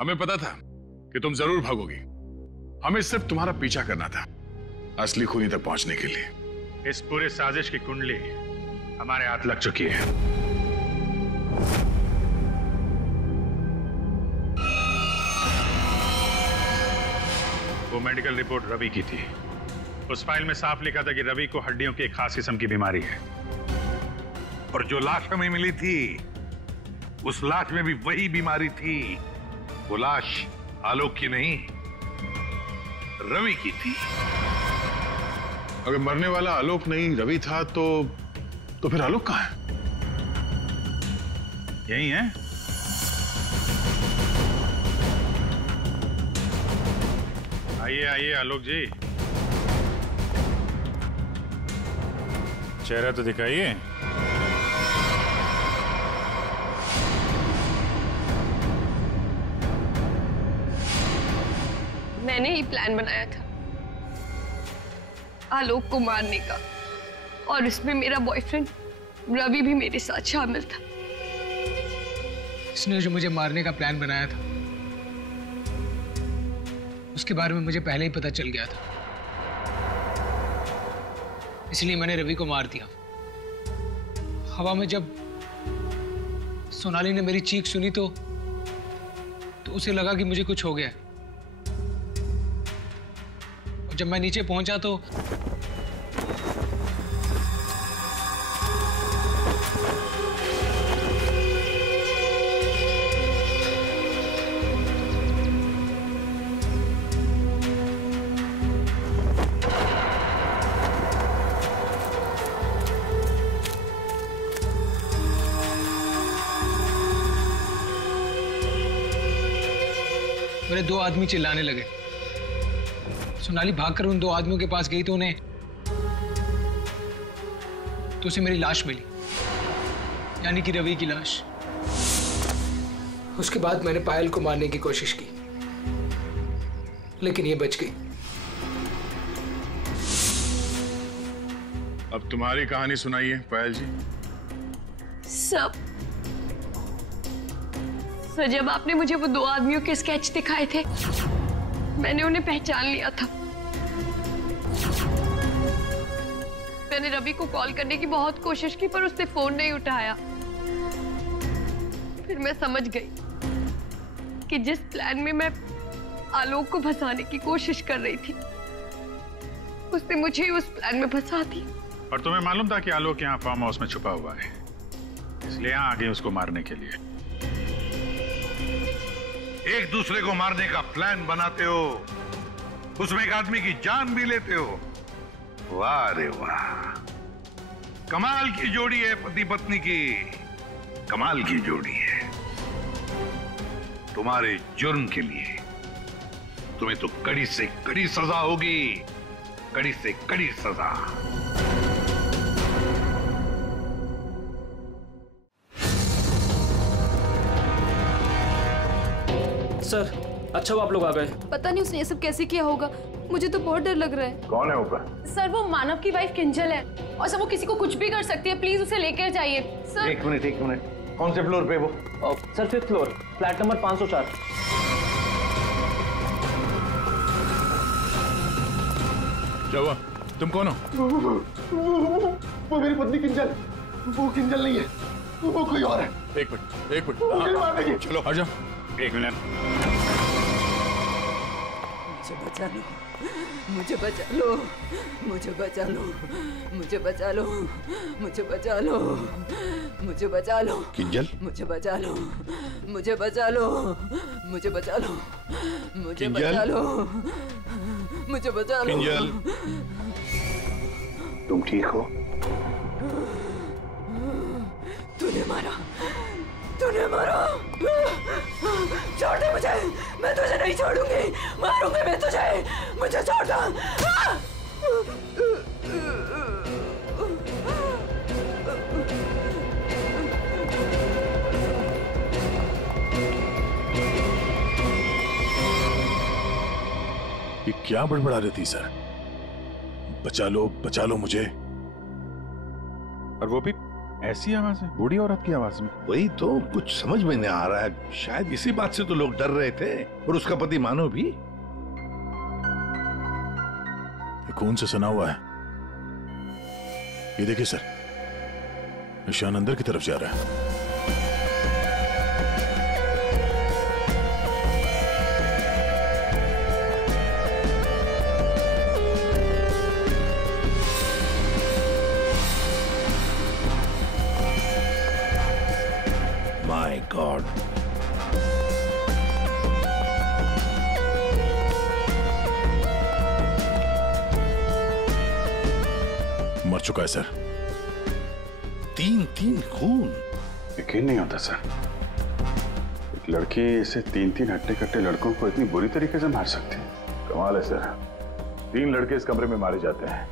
हमें पता था कि तुम जरूर भागोगी। हमें सिर्फ तुम्हारा पीछा करना था असली खूनी तक पहुंचने के लिए। इस पूरे साजिश की कुंडली हमारे हाथ लग चुकी है। वो मेडिकल रिपोर्ट रवि की थी। उस फाइल में साफ लिखा था कि रवि को हड्डियों की एक खास किस्म की बीमारी है। और जो लाश हमें मिली थी, उस लाश में भी वही बीमारी थी। वो लाश आलोक की नहीं, रवि की थी। अगर मरने वाला आलोक नहीं रवि था तो फिर आलोक कहाँ है? यही है? आइए आइए आलोक जी, चेहरा तो दिखाइए। मैंने ही प्लान बनाया था आलोक को मारने का, और इसमें मेरा बॉयफ्रेंड रवि भी मेरे साथ शामिल था। इसने जो मुझे मारने का प्लान बनाया था, उसके बारे में मुझे पहले ही पता चल गया था, इसलिए मैंने रवि को मार दिया। हवा में जब सोनाली ने मेरी चीख सुनी तो उसे लगा कि मुझे कुछ हो गया। और जब मैं नीचे पहुंचा तो मेरे दो आदमी चिल्लाने लगे। सोनाली भागकर उन दो आदमियों के पास गई तो उसे मेरी लाश मिली, यानी कि रवि की लाश। उसके बाद मैंने पायल को मारने की कोशिश की, लेकिन ये बच गई। अब तुम्हारी कहानी सुनाइए पायल जी। सर, जब आपने मुझे वो दो आदमियों के स्केच दिखाए थे, मैंने उन्हें पहचान लिया था। मैंने रवि को कॉल करने की बहुत कोशिश की, पर उसने फोन नहीं उठाया। फिर मैं समझ गई कि जिस प्लान में मैं आलोक को फंसाने की कोशिश कर रही थी, उसने मुझे उस प्लान में फंसा दिया। और तुम्हें मालूम था कि आलोक यहाँ फार्म हाउस में छुपा हुआ है, इसलिए यहाँ आ गए उसको मारने के लिए। एक दूसरे को मारने का प्लान बनाते हो, उसमें एक आदमी की जान भी लेते हो। वाह रे वाह, कमाल की जोड़ी है पति पत्नी की, कमाल की जोड़ी है। तुम्हारे जुर्म के लिए तुम्हें तो कड़ी से कड़ी सजा होगी, कड़ी से कड़ी सजा। सर, अच्छा वो आप लोग आ गए। पता नहीं उसने ये सब कैसे किया होगा, मुझे तो बहुत डर लग रहा है। कौन है ऊपर? सर, वो मानव की वाइफ किंजल है, और सर वो किसी को कुछ भी कर सकती है। प्लीज उसे लेकर जाइए सर। एक मिनट, कौन से फ्लोर पे वो? Sir 5th floor, flat number 504। क्या हुआ? तुम कौन हो? वो मेरी पत्नी किंजल। वो किंजल नहीं है, वो कोई और है। एक मिनट। चलो आ जाओ। एक मिनट। मुझे बचा लो, मुझे बचा लो, मुझे बचा लो, मुझे बचा लो, मुझे बचा लो, मुझे बचा लो। किंजल, मुझे बचा लो, मुझे बचा लो, मुझे बचा लो, मुझे बचा लो, मुझे बचा लो। किंजल, तुम ठीक हो? तूने मारा, तूने मारा। छोड़ दे मुझे, मैं तुझे नहीं छोड़ूंगी, मारूंगी मैं तुझे, मुझे छोड़ दो। ये क्या बड़बड़ा रही थी सर? बचा लो मुझे। और वो भी ऐसी आवाज है, बूढ़ी औरत की आवाज में। वही तो कुछ समझ में नहीं आ रहा है। शायद इसी बात से तो लोग डर रहे थे, और उसका पति मानव भी। ये खून से सना हुआ है। ये देखिए सर, निशान अंदर की तरफ जा रहा है। माय गॉड, मर चुका है सर। 3 खून। यकीन नहीं होता सर, एक लड़की ऐसे 3 हट्टे कट्टे लड़कों को इतनी बुरी तरीके से मार सकती है। कमाल है सर, 3 लड़के इस कमरे में मारे जाते हैं,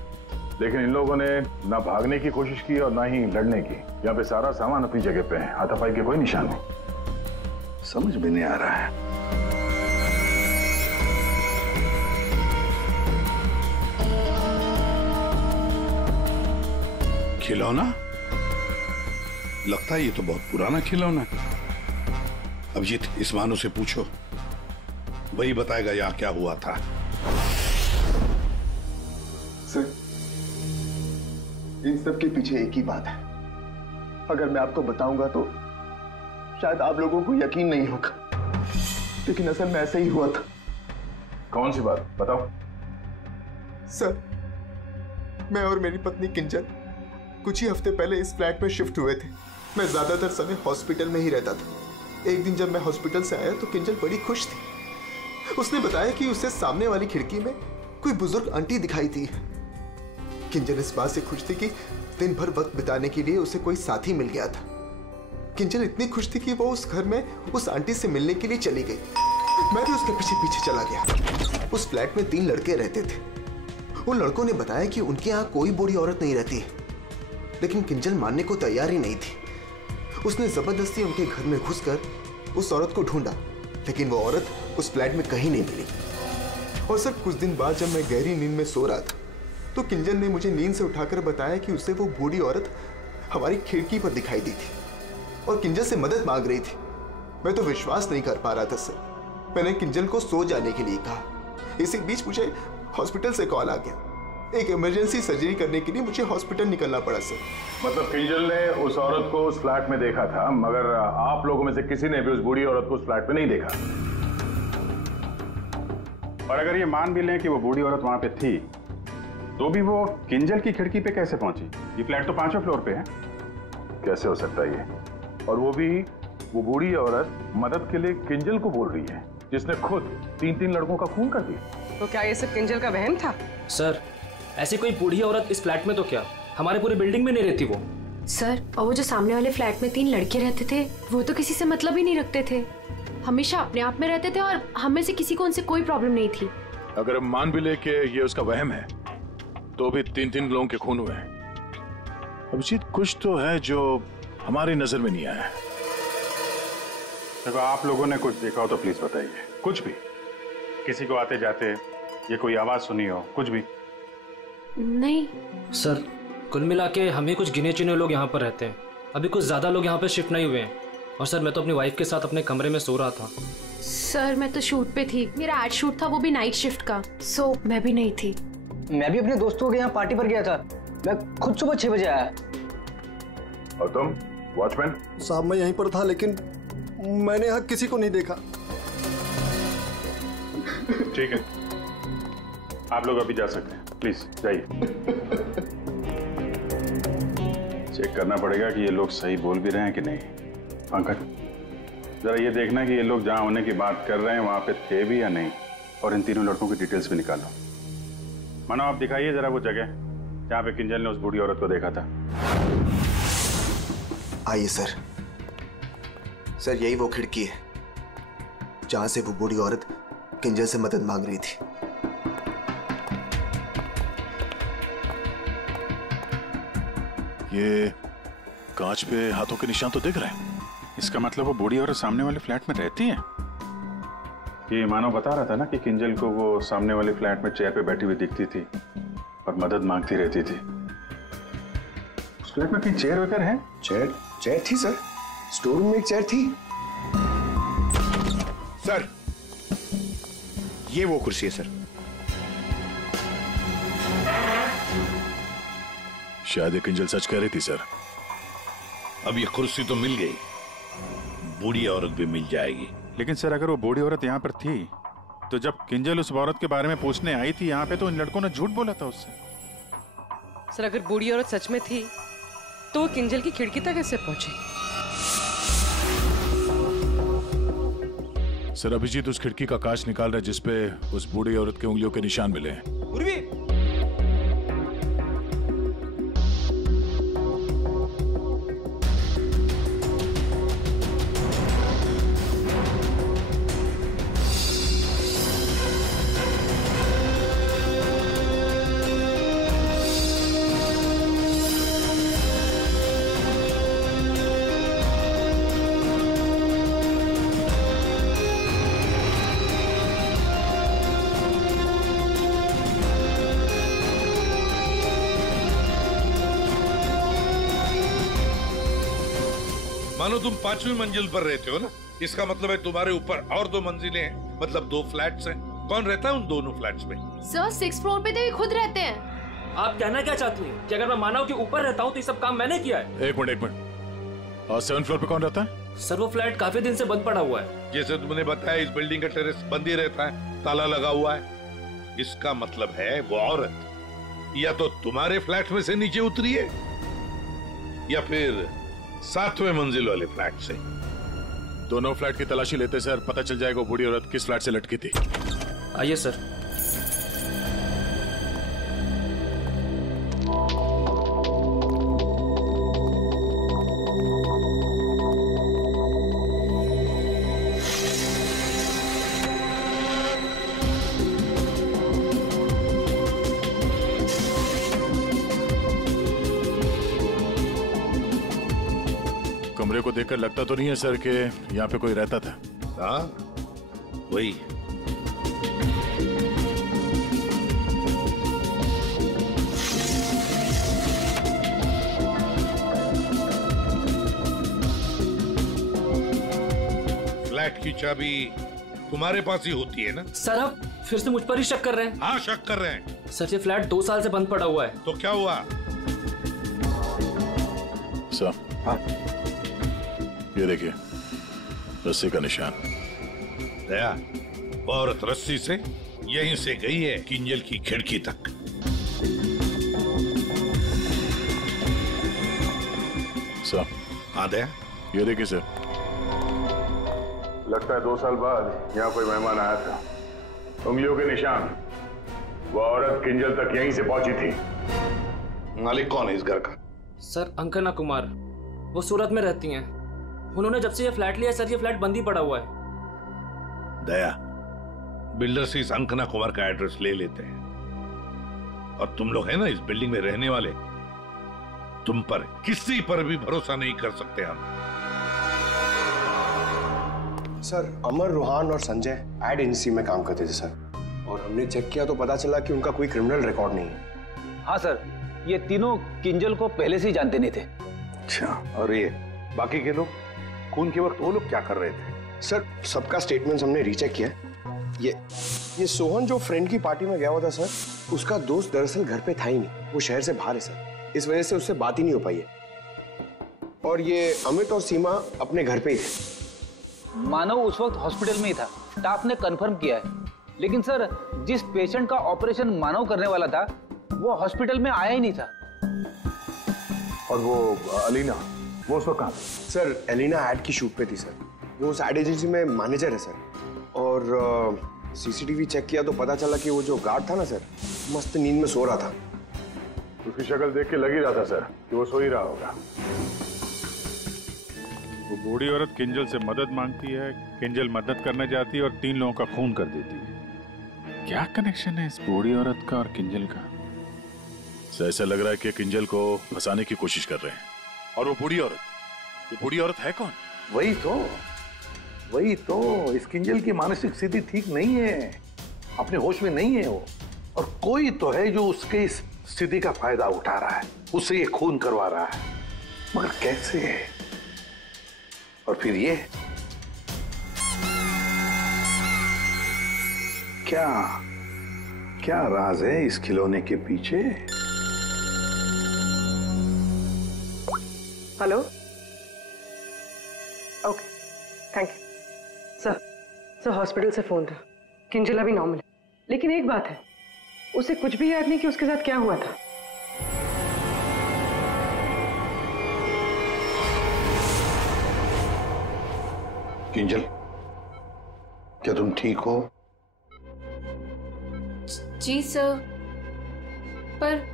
लेकिन इन लोगों ने ना भागने की कोशिश की और ना ही लड़ने की। यहाँ पे सारा सामान अपनी जगह पे है, हाथापाई के कोई निशान नहीं। समझ में नहीं आ रहा है। खिलौना? लगता है ये तो बहुत पुराना खिलौना है। अभिजीत, इस मानो से पूछो, वही बताएगा यहाँ क्या हुआ था। सर, इन सब के पीछे एक ही बात है। अगर मैं आपको बताऊंगा तो शायद आप लोगों को यकीन नहीं होगा, लेकिन असल में ऐसा ही हुआ था। कौन सी बात बताओ। सर, मैं और मेरी पत्नी किंजल कुछ ही हफ्ते पहले इस फ्लैट में शिफ्ट हुए थे। मैं ज्यादातर समय हॉस्पिटल में ही रहता था। एक दिन जब मैं हॉस्पिटल से आया तो किंजल बड़ी खुश थी। उसने बताया कि उसे सामने वाली खिड़की में कोई बुजुर्ग आंटी दिखाई थी। किंजल इस बात से खुश थी कि दिन भर वक्त बिताने के लिए उसे कोई साथी मिल गया था। किंजल इतनी खुश थी कि वो उस घर में उस आंटी से मिलने के लिए चली गई। मैं भी उसके पीछे पीछे चला गया। उस फ्लैट में 3 लड़के रहते थे। उन लड़कों ने बताया कि उनके यहाँ कोई बूढ़ी औरत नहीं रहती है, लेकिन किंजल मानने को तैयार ही नहीं थी। उसने जबरदस्ती उनके घर में घुसकर उस औरत को ढूंढा, लेकिन वो औरत उस फ्लैट में कहीं नहीं मिली। और सर, कुछ दिन बाद जब मैं गहरी नींद में सो रहा था तो किंजल ने मुझे नींद से उठाकर बताया कि उसे वो बूढ़ी औरत हमारी खिड़की पर दिखाई दी थी और किंजल से मदद मांग रही थी। मैं तो विश्वास नहीं कर पा रहा था सर। मैंने किंजल को सो जाने के लिए कहा। इसी बीच मुझे हॉस्पिटल से कॉल आ गया। एक इमरजेंसी सर्जरी करने के लिए मुझे हॉस्पिटल निकलना पड़ा सर। मतलब किंजल ने उस औरत को उस फ्लैट में देखा था, मगर आप लोगों में से किसी ने भी उस बूढ़ी औरत को उस फ्लैट में नहीं देखा। और अगर ये मान भी लें कि वो बूढ़ी औरत वहां पे थी, तो भी वो किंजल की खिड़की पे कैसे पहुंची? ये फ्लैट तो 5वें फ्लोर पे है। कैसे हो सकता है ये? और वो भी वो बूढ़ी औरत मदद के लिए किंजल को बोल रही है, जिसने खुद 3 लड़कों का खून कर दिया। तो क्या ये सब किंजल का वहम था? सर, ऐसी कोई बूढ़ी औरत इस फ्लैट में तो क्या, हमारे पूरे बिल्डिंग में नहीं रहती वो। सर, और वो जो सामने वाले फ्लैट में 3 लड़के रहते थे, वो तो किसी से मतलब ही नहीं रखते थे। हमेशा अपने आप में रहते थे और हम में से किसी को उनसे कोई प्रॉब्लम नहीं थी। अगर हम मान भी ले कि ये उसका वहम है, तो भी 3 लोगों के खून हुए हैं। अभिजीत, कुछ तो है जो हमारी नजर में नहीं आया है। देखो, आप लोगों ने कुछ देखा हो तो प्लीज बताइए। कुछ भी, किसी को आते जाते ये कोई आवाज सुनी हो, कुछ भी? नहीं सर, कुल मिला के हम ही कुछ गिने चुने लोग यहाँ पर रहते हैं। अभी कुछ ज्यादा लोग यहाँ पर शिफ्ट नहीं हुए हैं। और सर, मैं तो अपनी वाइफ के साथ अपने कमरे में सो रहा था। सर, मैं तो शूट पे थी। मेरा एड शूट था, वो भी नाइट शिफ्ट का, सो मैं भी नहीं थी। मैं भी अपने दोस्तों के यहाँ पार्टी पर गया था। मैं खुद सुबह 6 बजे आया। और तुम वॉचमैन? साहब, मैं यहीं पर था, लेकिन मैंने यहाँ किसी को नहीं देखा। ठीक है, आप लोग अभी जा सकते हैं, प्लीज जाइए। चेक करना पड़ेगा कि ये लोग सही बोल भी रहे हैं कि नहीं। पंकज, जरा ये देखना कि ये लोग जहां होने की बात कर रहे हैं वहां पे थे भी या नहीं, और इन 3 लड़कों की डिटेल्स भी निकालो। मानो, आप दिखाइए जरा वो जगह जहां पे किंजल ने उस बूढ़ी औरत को देखा था। आइए सर। सर, यही वो खिड़की है जहां से वो बूढ़ी औरत किंजल से मदद मांग रही थी। ये कांच पे हाथों के निशान तो दिख रहे हैं। इसका मतलब वो बूढ़ी औरत सामने वाले फ्लैट में रहती है। ये मानो बता रहा था ना कि किंजल को वो सामने वाले फ्लैट में चेयर पे बैठी हुई दिखती थी और मदद मांगती रहती थी। उस फ्लैट में कहीं चेयर वगैरह है? चेयर थी सर, स्टोर रूम में एक चेयर थी। सर, ये वो कुर्सी है सर। शायद ये किंजल सच कह रही थी सर। अब ये कुर्सी तो मिल गई, बूढ़ी औरत भी मिल जाएगी। लेकिन सर अगर वो बूढ़ी औरत यहाँ पर थी तो जब किंजल उस औरत के बारे में पूछने आई थी यहाँ पे तो इन लड़कों ने झूठ बोला था उससे। सर अगर बूढ़ी औरत सच में थी तो वो किंजल की खिड़की तक कैसे पहुंची? सर अभिजीत उस खिड़की का कांच निकाल रहा है जिसपे उस बूढ़ी औरत के उंगलियों के निशान मिले हैं। मानो तुम 5वीं मंजिल पर रहते हो ना, इसका मतलब है तुम्हारे ऊपर और 2 मंजिलें हैं, मतलब 2 फ्लैट्स हैं। कौन रहता है उन दोनों फ्लैट्स में? सर 6th फ्लोर पे तो ये खुद रहते हैं। आप कहना क्या चाहती हैं कि अगर मैं मानव के ऊपर रहता हूँ तो ये सब काम मैंने किया है? एक मिनट। और 7th फ्लोर पे कौन रहता है? सर वो फ्लैट काफी दिन से बंद पड़ा हुआ है। जैसे तुमने बताया इस बिल्डिंग का टेरेस बंद ही रहता है, ताला लगा हुआ है। इसका मतलब है वो औरत या तो तुम्हारे फ्लैट में से नीचे उतरी है या फिर 7वें मंजिल वाले फ्लैट से। दोनों फ्लैट की तलाशी लेते सर, पता चल जाएगा बूढ़ी औरत किस फ्लैट से लटकी थी। आइए सर। कमरे को देखकर लगता तो नहीं है सर कि यहाँ पे कोई रहता था। हाँ वही। फ्लैट की चाबी तुम्हारे पास ही होती है ना? सर आप फिर से मुझ पर ही शक कर रहे हैं? हाँ शक कर रहे हैं। सर ये फ्लैट 2 साल से बंद पड़ा हुआ है। तो क्या हुआ? सर हाँ ये देखिए रस्सी का निशान। दया, वो औरत रस्सी से यहीं से गई है किंजल की खिड़की तक। सर हाँ दया, ये देखिए सर। लगता है 2 साल बाद यहाँ कोई मेहमान आया था। उंगलियों के निशान। वो औरत किंजल तक यहीं से पहुंची थी। मालिक कौन है इस घर का? सर अंकना कुमार, वो सूरत में रहती हैं। उन्होंने जब से ये फ्लैट लिया सर ये फ्लैट बंद ही पड़ा हुआ है। दया, बिल्डर से इस अंकना कुमार का एड्रेस ले लेते हैं। और तुम लोग हैं ना इस बिल्डिंग में रहने वाले, तुम पर किसी पर भी भरोसा नहीं कर सकते हम। सर अमर, रोहान और संजय एड एजेंसी में काम करते थे सर, और हमने चेक किया तो पता चला कि उनका कोई क्रिमिनल रिकॉर्ड नहीं है। हाँ सर, ये तीनों किंजल को पहले से ही जानते नहीं थे। अच्छा, और ये बाकी के लोग खून के वक्त वो लोग क्या कर रहे थे? सर सबका स्टेटमेंट हमने रीचेक किया। ये सोहन जो फ्रेंड की पार्टी में गया हुआ था सर, उसका दोस्त दरअसल घर पे था ही नहीं, वो शहर से बाहर है सर, इस वजह से उससे बात ही नहीं हो पाई है। और ये अमित और सीमा अपने घर पे ही थे। मानव उस वक्त हॉस्पिटल में ही था, स्टाफ ने कंफर्म किया है। लेकिन सर जिस पेशेंट का ऑपरेशन मानव करने वाला था वो हॉस्पिटल में आया ही नहीं था। और वो अलीना, वो उस वक्त कहाँ? सर एलिना एड की शूट पे थी सर, वो उस एड एजेंसी में मैनेजर है सर। और सीसीटीवी चेक किया तो पता चला कि वो जो गार्ड था ना सर, मस्त नींद में सो रहा था। उसकी शक्ल देख के लग ही रहा था सर कि वो सो ही रहा होगा। वो बूढ़ी औरत किंजल से मदद मांगती है, किंजल मदद करने जाती है और 3 लोगों का खून कर देती है। क्या कनेक्शन है इस बूढ़ी औरत का और किंजल का? ऐसा लग रहा है कि किंजल को फंसाने की कोशिश कर रहे हैं। और वो बूढ़ी औरत, ये बूढ़ी औरत है कौन? वही तो इस किंजल की मानसिक स्थिति ठीक नहीं है, अपने होश में नहीं है वो। और कोई तो है जो उसके इस स्थिति का फायदा उठा रहा है, उससे ये खून करवा रहा है, मगर कैसे है? और फिर ये क्या राज है इस खिलौने के पीछे? Hello, okay, thank you. Sir hospital से फोन था, किंजल अभी नॉर्मल है, लेकिन एक बात है, उसे कुछ भी याद नहीं कि उसके साथ क्या हुआ था। किंजल, क्या तुम ठीक हो? जी सर, पर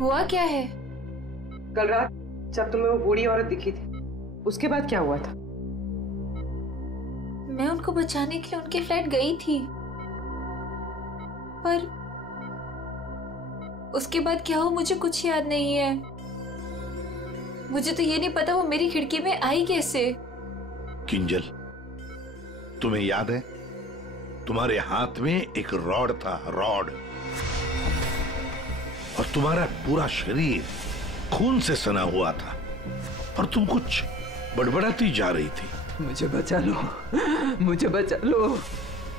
हुआ क्या है? कल रात जब तुम्हें वो बूढ़ी औरत दिखी थी, उसके बाद क्या हुआ था? मैं उनको बचाने के लिए उनके फ्लैट गई थी, पर उसके बाद क्या हुआ मुझे कुछ याद नहीं है। मुझे तो ये नहीं पता वो मेरी खिड़की में आई कैसे। किंजल, तुम्हें याद है तुम्हारे हाथ में एक रॉड था, रॉड, और तुम्हारा पूरा शरीर खून से सना हुआ था और तुम कुछ बड़बड़ाती जा रही थी। मुझे बचा लो, मुझे बचा लो।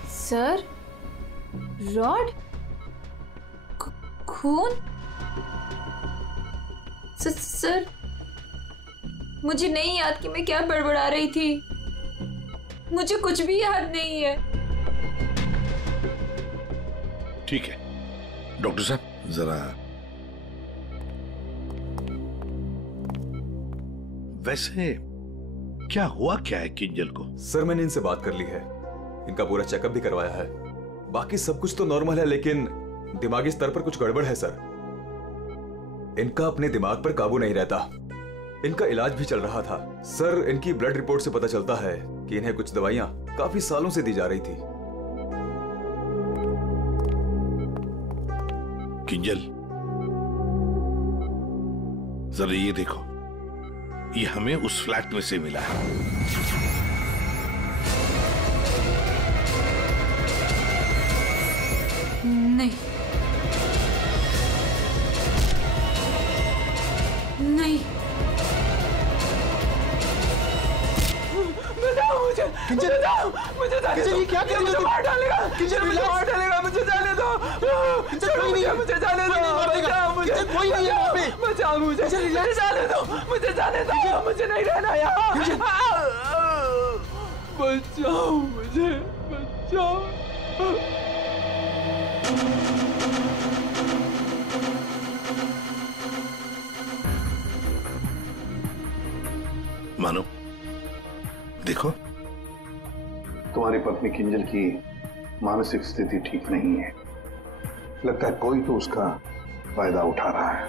सर, रॉड, खून? सर, मुझे नहीं याद कि मैं क्या बड़बड़ा रही थी। मुझे कुछ भी याद नहीं है। ठीक है डॉक्टर साहब, जरा वैसे क्या हुआ क्या है किंजल को? सर मैंने इनसे बात कर ली है, इनका पूरा चेकअप भी करवाया है, बाकी सब कुछ तो नॉर्मल है, लेकिन दिमागी स्तर पर कुछ गड़बड़ है सर। इनका अपने दिमाग पर काबू नहीं रहता। इनका इलाज भी चल रहा था सर। इनकी ब्लड रिपोर्ट से पता चलता है कि इन्हें कुछ दवाइयां काफी सालों से दी जा रही थी। किंजल, जरा ये देखो, ये हमें उस फ्लैट में से मिला है। नहीं, नहीं, बताओ मुझे, मुझे जाने दो। ये क्या कर रही हो तुम? मार डालेगा, मुझे मार डालेगा, मुझे जाने दो। मुझे जाने दो, बचाओ मुझे, कोई नहीं है वहाँ पे। बचाओ मुझे, जाने दो, मुझे जाने दो, मुझे नहीं रहना यहाँ। बचाओ मुझे, बचाओ। मानो, देखो, तुम्हारी पत्नी किंजल की मानसिक स्थिति ठीक नहीं है। लगता है कोई तो उसका फायदा उठा रहा है।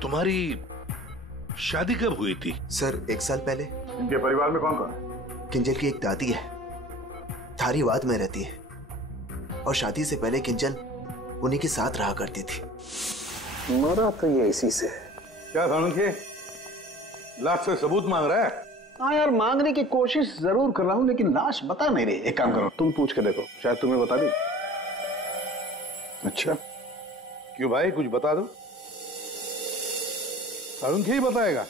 तुम्हारी शादी कब हुई थी? सर 1 साल पहले। इनके परिवार में कौन कौन है? किंजल की एक दादी है, धारीवाद में रहती है, और शादी से पहले किंजल उन्हीं के साथ रहा करती थी। मरा तो ये इसी से। क्या सालुंखे, लाश से सबूत मांग रहा है? हाँ यार, मांगने की कोशिश जरूर कर रहा हूँ, लेकिन लाश बता नहीं रही। एक काम करो, तुम पूछ के देखो, शायद तुम्हें बता दे। अच्छा, क्यों भाई, कुछ बता दो। सालुंखे ही बताएगा।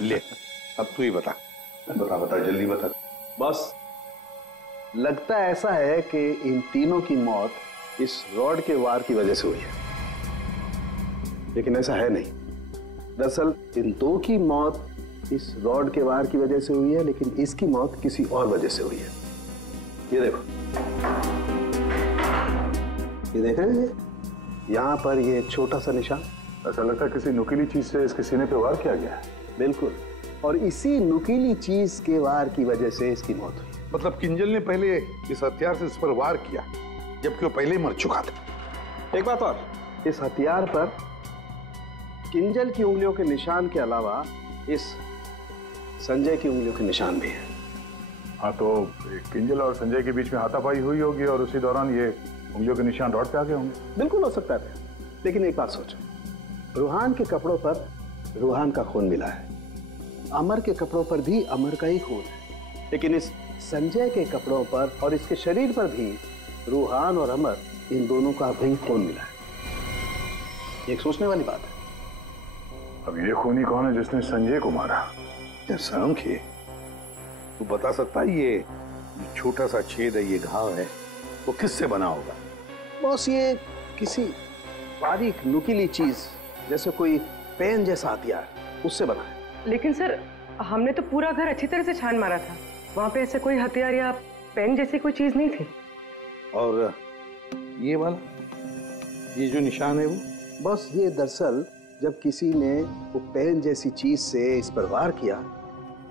ले, अब तू ही बता। बता जल्दी बता। बस लगता ऐसा है कि इन तीनों की मौत इस रॉड के वार की वजह से हुई है, लेकिन ऐसा है नहीं। दरअसल इन दो की मौत इस रॉड के वार की वजह से हुई है, लेकिन इसकी मौत किसी और वजह से हुई है। ये देखो, ये देख रहे हैं, यहाँ पर ये छोटा सा निशान। ऐसा लगता है किसी नुकीली चीज से इसके सीने पे वार किया गया है। बिल्कुल, और इसी नुकीली चीज के वार की वजह से इसकी मौत हुई। मतलब किंजल ने पहले इस हथियार से इस पर वार किया, जबकि वो पहले ही मर चुका था। एक बात और, इस हथियार पर किंजल की उंगलियों के निशान के अलावा इस संजय की उंगलियों के निशान भी हैं। हाँ, तो किंजल और संजय के बीच में हाथापाई हुई होगी और उसी दौरान ये उंगलियों के निशान रॉड पे आ गए होंगे। बिल्कुल हो सकता है, लेकिन एक बात सोचो, रूहान के कपड़ों पर रूहान का खून मिला है, अमर के कपड़ों पर भी अमर का ही खून है, लेकिन इस संजय के कपड़ों पर और इसके शरीर पर भी रूहान और अमर, इन दोनों का भी खून मिला है। एक सोचने वाली बात है। अब ये खूनी कौन है जिसने संजय को मारा? सालुंखे, तू बता सकता है ये छोटा सा छेद है, ये घाव है, वो किससे बना होगा? बॉस, ये किसी बारीक नुकीली चीज जैसे कोई पेन जैसा हथियार, उससे बना है। लेकिन सर, हमने तो पूरा घर अच्छी तरह से छान मारा था, वहां पे ऐसे कोई हथियार या पेन जैसी कोई चीज नहीं थी। और ये वाला, ये जो निशान है वो, बस ये दरअसल जब किसी ने वो पेन जैसी चीज से इस पर वार किया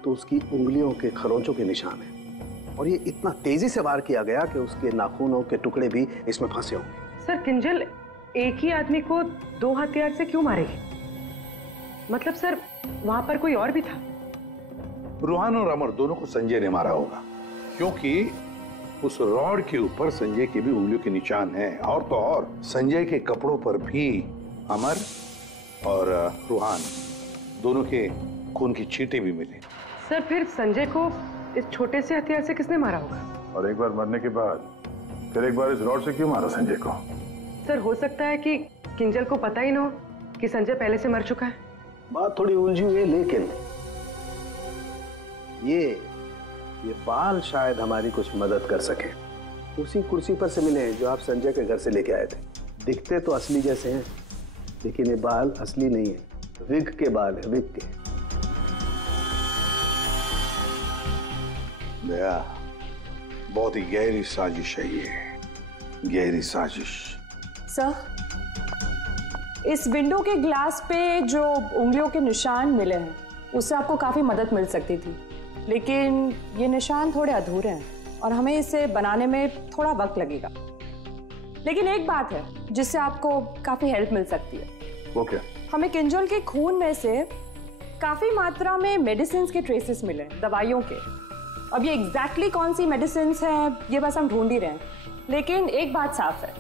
तो उसकी उंगलियों के खरोंचों के निशान है। और ये इतना तेजी से वार किया गया कि उसके नाखूनों के टुकड़े भी इसमें फंसे होंगे। सर, किंजल एक ही आदमी को 2 हथियार से क्यों मारेगी? मतलब सर, वहां पर कोई और भी था? रूहान और अमर दोनों को संजय ने मारा होगा, क्योंकि उस रॉड के ऊपर संजय की भी उंगलियों के निशान हैं। और तो और संजय के कपड़ों पर भी अमर और रूहान दोनों के खून की छींटे भी मिले। सर, फिर संजय को इस छोटे से हथियार से किसने मारा होगा? और एक बार मरने के बाद फिर एक बार इस रॉड से क्यों मारा संजय को? सर, हो सकता है कि किंजल को पता ही ना हो कि संजय पहले से मर चुका है। बात थोड़ी उलझी हुई है, लेकिन ये बाल शायद हमारी कुछ मदद कर सके। उसी कुर्सी पर से मिले जो आप संजय के घर से लेके आए थे। दिखते तो असली जैसे हैं, लेकिन ये बाल असली नहीं है, विग के बाल है, विग के। दया, बहुत ही गहरी साजिश है ये, गहरी साजिश। सर, इस विंडो के ग्लास पे जो उंगलियों के निशान मिले हैं उससे आपको काफी मदद मिल सकती थी, लेकिन ये निशान थोड़े अधूरे हैं और हमें इसे बनाने में थोड़ा वक्त लगेगा। लेकिन एक बात है जिससे आपको काफी हेल्प मिल सकती है। वो क्या? हमें किंजल के खून में से काफी मात्रा में मेडिसिन के ट्रेसेस मिले, दवाइयों के। अब ये एग्जैक्टली कौन सी मेडिसिन हैं ये बस हम ढूंढ ही रहे हैं, लेकिन एक बात साफ है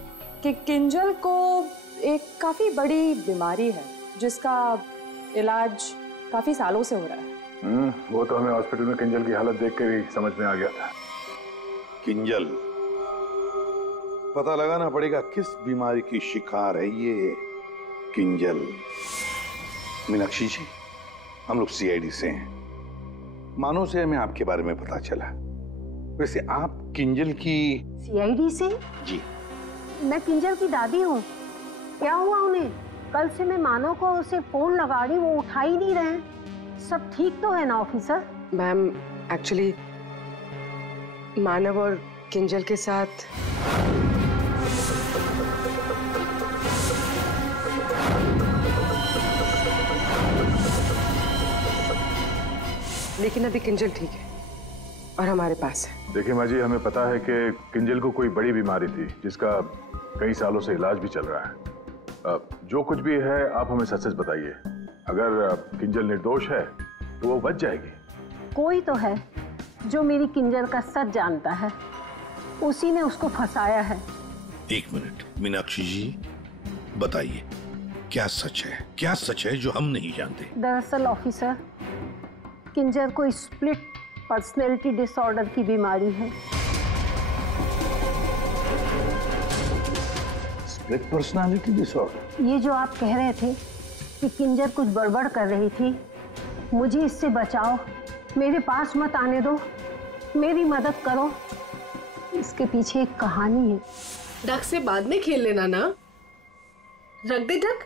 कि किंजल को एक काफी बड़ी बीमारी है जिसका इलाज काफी सालों से हो रहा है। वो तो हमें हॉस्पिटल में किंजल की हालत देख कर ही समझ में आ गया था। किंजल, पता लगाना पड़ेगा किस बीमारी की शिकार है ये किंजल। मीनाक्षी जी, हम लोग सीआईडी से हैं। मानो से हमें आपके बारे में पता चला। वैसे आप किंजल की सीआईडी से? जी। मैं किंजल की दादी हूँ। क्या हुआ उन्हें? कल से मैं मानव को उसे फोन लगा रही, वो उठा ही नहीं रहे। सब ठीक तो है ना ऑफिसर? मैम, एक्चुअली मानव और किंजल के साथ लेकिन अभी किंजल ठीक है और हमारे पास है। देखिए माँ जी, हमें पता है कि किंजल को कोई बड़ी बीमारी थी जिसका कई सालों से इलाज भी चल रहा है। जो कुछ भी है आप हमें सच सच बताइए। अगर किंजल निर्दोष है तो वो बच जाएगी। कोई तो है जो मेरी किंजल का सच जानता है, उसी ने उसको फंसाया है। एक मिनट मीनाक्षी जी, बताइए क्या सच है? क्या सच है जो हम नहीं जानते? दरअसल ऑफिसर, किंजल को स्प्लिट पर्सनैलिटी डिसऑर्डर की बीमारी है। Split personality disorder? ये जो आप कह रहे थे कि किंजल कुछ गड़बड़ कर रही थी, मुझे इससे बचाओ, मेरे पास मत आने दो, मेरी मदद करो। इसके पीछे एक कहानी है। ढक से बाद में खेल लेना ना। रख दे ढक,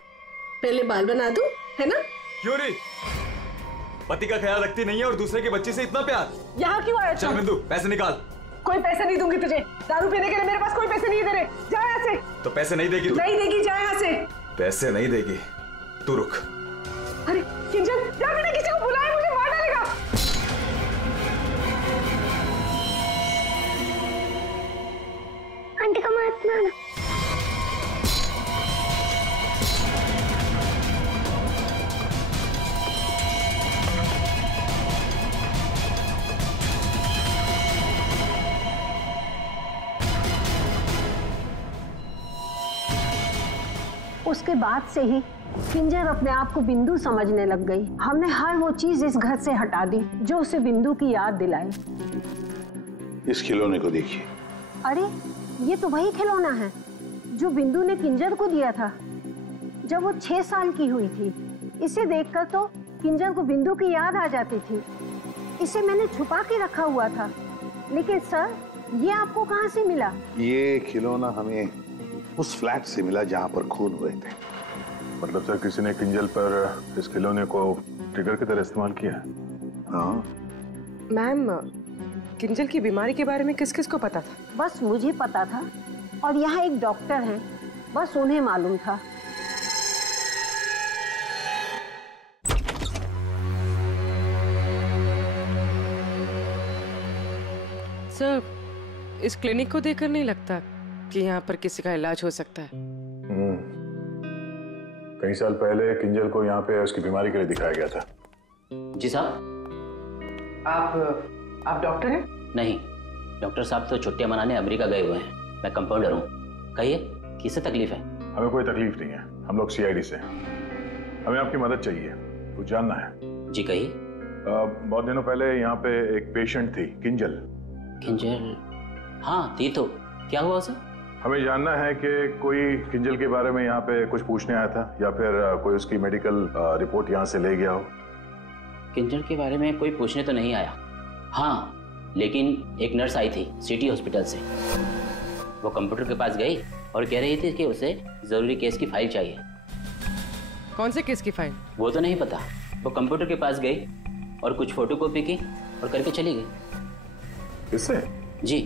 पहले बाल बना दो, है ना? क्यों नहीं? पति का ख्याल रखती नहीं है और दूसरे के बच्चे से इतना प्यार। यहाँ क्यों आया? चल बिंदु, पैसे निकाल। कोई पैसे नहीं दूंगी तुझे। दारू पीने के लिए मेरे पास कोई पैसे नहीं दे रहे। जा यहाँ से। तो पैसे नहीं देगी तू? नहीं देगी, जा यहाँ से। पैसे नहीं देगी, तू रुक। अरे किंजल, जा, मैंने किसी को बुलाया, मुझे मार डालेगा। आंटी का मत मारना। उसके बाद से ही किंजल अपने आप को बिंदु समझने लग गई। हमने हर वो चीज इस घर से हटा दी जो उसे बिंदु की याद दिलाए। इस खिलौने को देखिए। अरे ये तो वही खिलौना है जो बिंदु ने किंजल को दिया था जब वो 6 साल की हुई थी। इसे देखकर तो किंजल को बिंदु की याद आ जाती थी। इसे मैंने छुपा के रखा हुआ था। लेकिन सर, ये आपको कहाँ से मिला? ये खिलौना हमें उस फ्लैट से मिला जहां पर खून हुए थे। मतलब सर किसी ने किंजल पर इस खिलौने को ट्रिगर की तरह इस्तेमाल किया है? हाँ। मैम, किंजल की बीमारी के बारे में किस किस को पता था? बस मुझे पता था और यहाँ एक डॉक्टर हैं, बस उन्हें मालूम था। सर, इस क्लिनिक को देखकर नहीं लगता कि यहाँ पर किसी का इलाज हो सकता है। कई साल पहले किंजल को यहाँ पे उसकी बीमारी के लिए दिखाया गया था। जी साहब। आप डॉक्टर हैं? नहीं, डॉक्टर साहब तो छुट्टियां मनाने अमेरिका गए हुए हैं। मैं कंपाउंडर हूँ। कहिए, किससे तकलीफ है? हमें कोई तकलीफ नहीं है, हम लोग सीआईडी से हैं। हमें आपकी मदद चाहिए, कुछ जानना है। जी कहिए। बहुत दिनों पहले यहाँ पे एक पेशेंट थी, किंजल। किंजल? हाँ थी तो, क्या हुआ उसे? हमें जानना है कि कोई किंजल के बारे में यहाँ पे कुछ पूछने आया था या फिर कोई उसकी मेडिकल रिपोर्ट यहाँ से ले गया हो। किंजल के बारे में कोई पूछने तो नहीं आया। हाँ, लेकिन एक नर्स आई थी सिटी हॉस्पिटल से। वो कंप्यूटर के पास गई और कह रही थी कि उसे जरूरी केस की फाइल चाहिए। कौन से केस की फाइल? वो तो नहीं पता। वो कंप्यूटर के पास गई और कुछ फोटोकॉपी की और करके चली गई। इससे? जी।